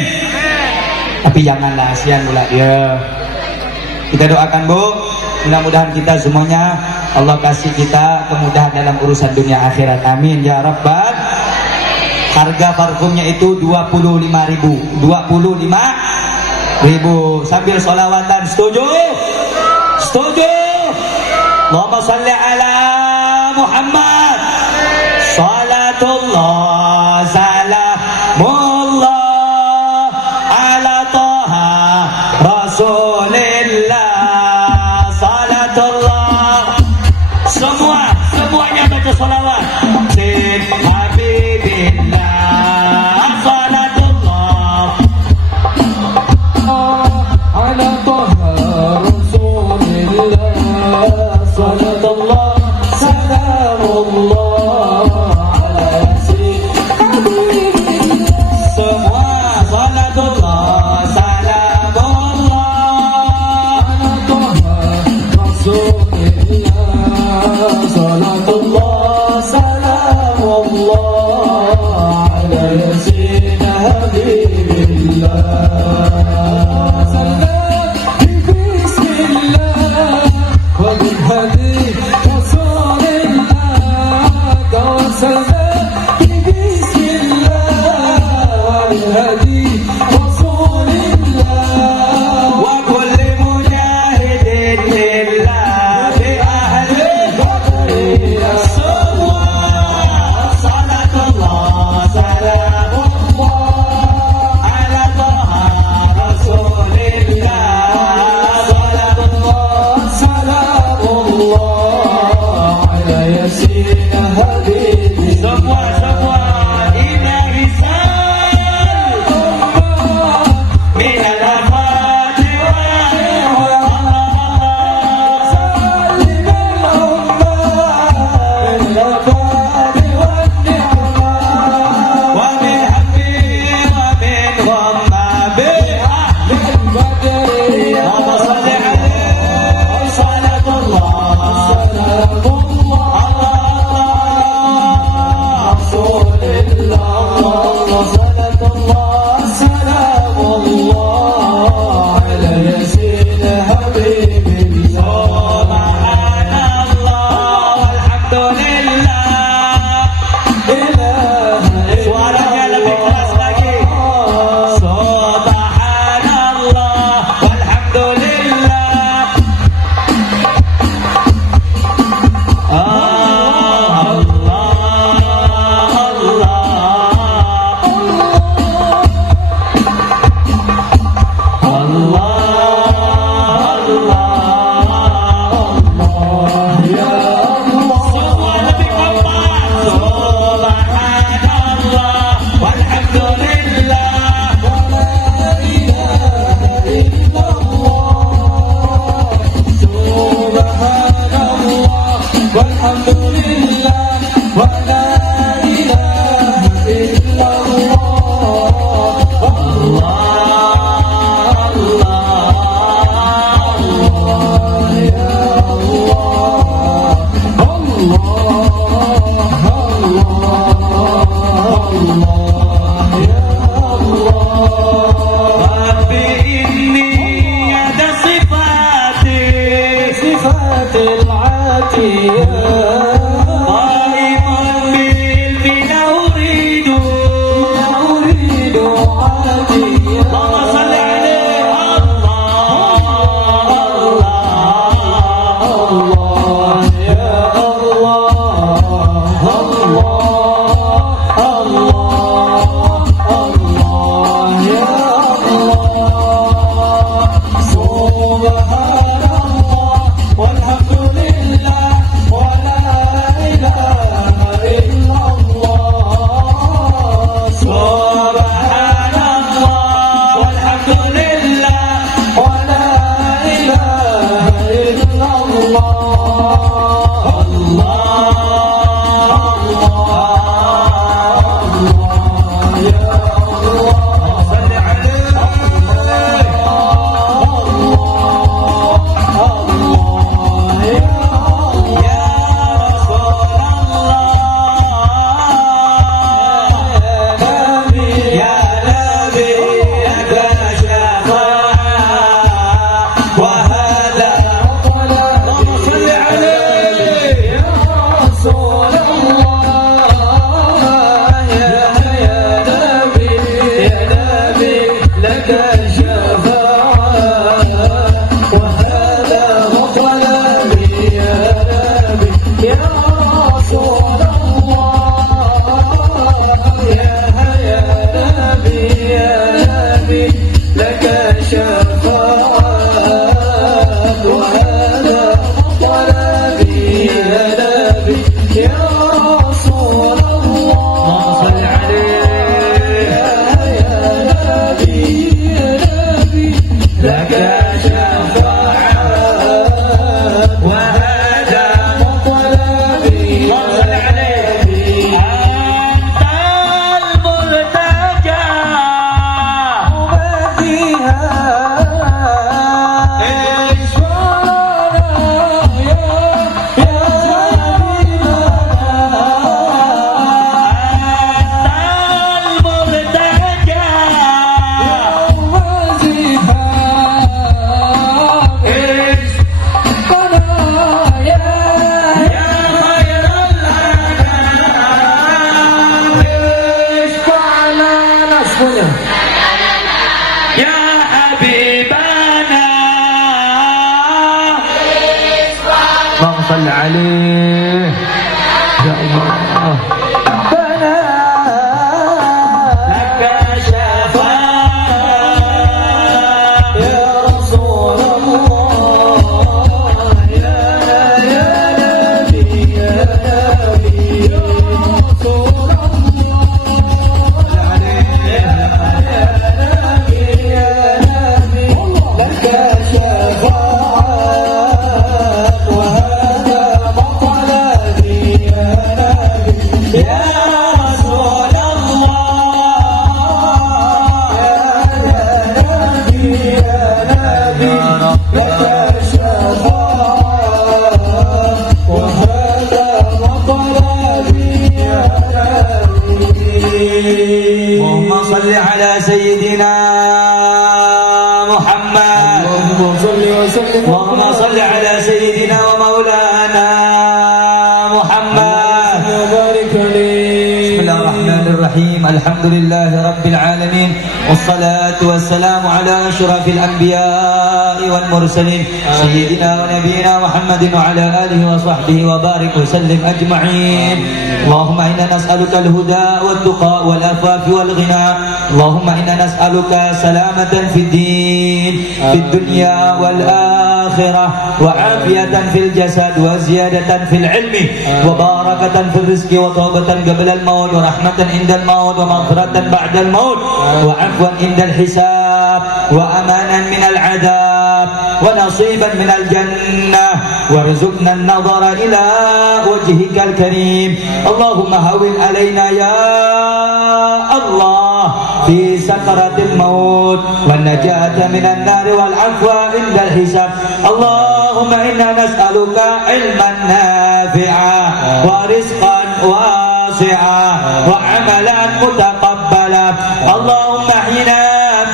Tapi janganlah kasihan pula dia. Kita doakan bu, mudah-mudahan kita semuanya Allah kasih kita kemudahan dalam urusan dunia akhirat, amin ya Rabbal. Harga parfumnya itu 25.000, 25.000. Sambil sholawatan, setuju? Allahumma shalli ala Muhammad. Salatullah salamullah ala Taha Rasulillah. Salatullah. Semuanya baca sholawat. Habibillah. Salatullah ala Taha Rasulillah. Salatullah salamullah ala Habibillah. Semua salatullah salamullah ala Taha Rasulillah. Salatullah salamullah ala Sayyidina Habibillah. Bismillah wa bilhadi Rasulillah. Tawassalna bismillah wa bilhadi Rasulillah. Wa kulli mujahidin lillah bi ahli semua. Salatullah salamullah ala Taha Rasulillah. Salatullah salamullah ala Sayyidina Habibillah. صل عليه يا الله ربنا لك شفاعة يا رسول الله يا نبي يا رسول الله يا نبي لك اللهم صل على سيدنا محمد اللهم صل على سيدنا ومولانا محمد بسم الله الرحمن الرحيم الحمد لله رب العالمين والصلاة والسلام على أشرف الأنبياء والمرسلين سيدنا ونبينا محمد وعلى آله وصحبه وبارك وسلم أجمعين اللهم إنا نسألك الهدى والتقى والعفاف والغنى اللهم إنا نسألك سلامة في الدين في الدنيا والآخرة وعافية في الجسد وزيادة في العلم وبركة في الرزق وتوبة قبل الموت ورحمة عند الموت ومغفرة بعد الموت وعفوا عند الحساب وأمانا من العذاب ونصيبا من الجنة وارزقنا النظر إلى وجهك الكريم. اللهم هون علينا يا الله في سكرة الموت والنجاة من النار والعفو عند الحساب. اللهم إنا نسألك علما نافعا ورزقا واسعا وعملا متقبلا. اللهم احينا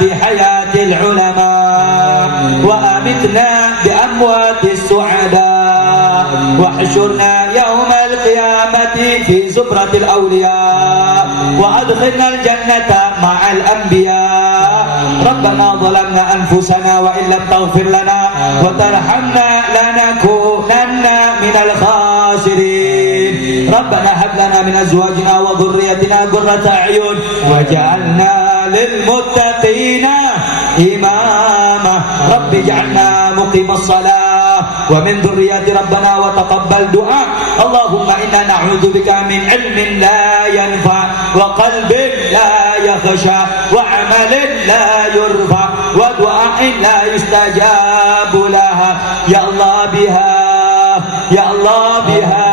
بحياة العلماء وأمتنا بأموات السعداء واحشرنا يوم القيامة في زمرة الأولياء وأدخلنا الجنة مع الأنبياء. ربنا ظلمنا أنفسنا وإن لم تغفر لنا وترحمنا لنكونن من الخاسرين. ربنا هب لنا من أزواجنا وذريتنا قرة أعين واجعلنا للمتقين إماما. رب اجعلنا مقيم الصلاة ومن ذريات ربنا وتقبل دعاء. اللهم إنا نعوذ بك من علم لا ينفع وقلب لا يخشى وعمل لا يرفع ودعاء لا يستجاب لها. يا الله بها يا الله بها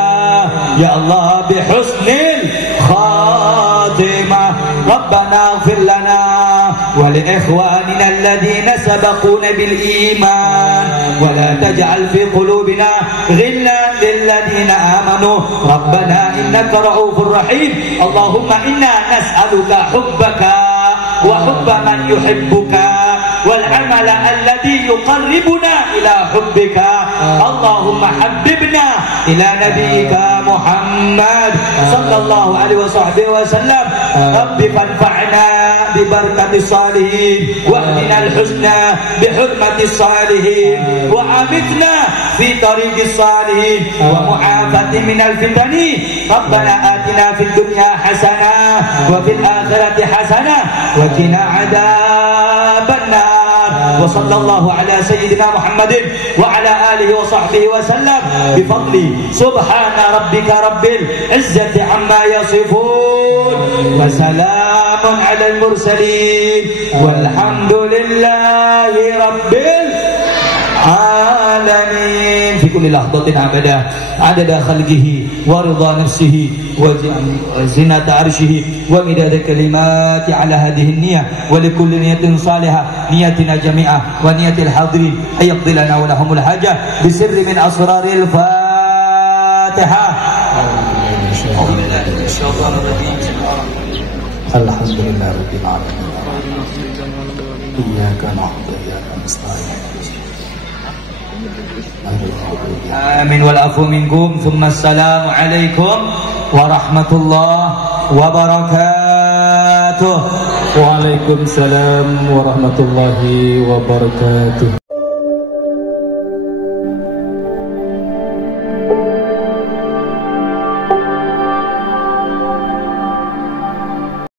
يا الله بحسن الخاتمة. ربنا اغفر لنا ولإخواننا الذين سبقونا بالإيمان ولا تجعل في قلوبنا غلا للذين آمنوا ربنا إنك رؤوف رحيم. اللهم إنا نسألك حبك وحب من يحبك والعمل الذي يقربنا إلى حبك. اللهم حببنا إلى نبيك محمد صلى الله عليه وصحبه وسلم. رب فانفعنا ببركة الصالحين واهدنا الحسنى بحرمة الصالحين وعامتنا في طريق الصالحين ومعافاة من الفتن. ربنا آتنا في الدنيا حسنة وفي الآخرة حسنة وقنا عذاب النار. وصلى الله على سيدنا محمد وعلى آله وصحبه وسلم بفضل سبحان ربك رب العزة عما يصفون وسلام على المرسلين والحمد لله رب العالمين. في كل لحظة عبده عدد خلقه ورضا نفسه وزنة عرشه ومداد كلمات على هذه النية ولكل نية صالحة نيتنا جميعا ونية الحاضرين أن يقضي لنا ولهم الحاجة بسر من أسرار الفاتحة. الحمد لله رب العالمين إياك نعبد وإياك نستعين. آمين والعفو منكم. ثم السلام عليكم ورحمة الله وبركاته. Waalaikumsalam warahmatullahi wabarakatuh.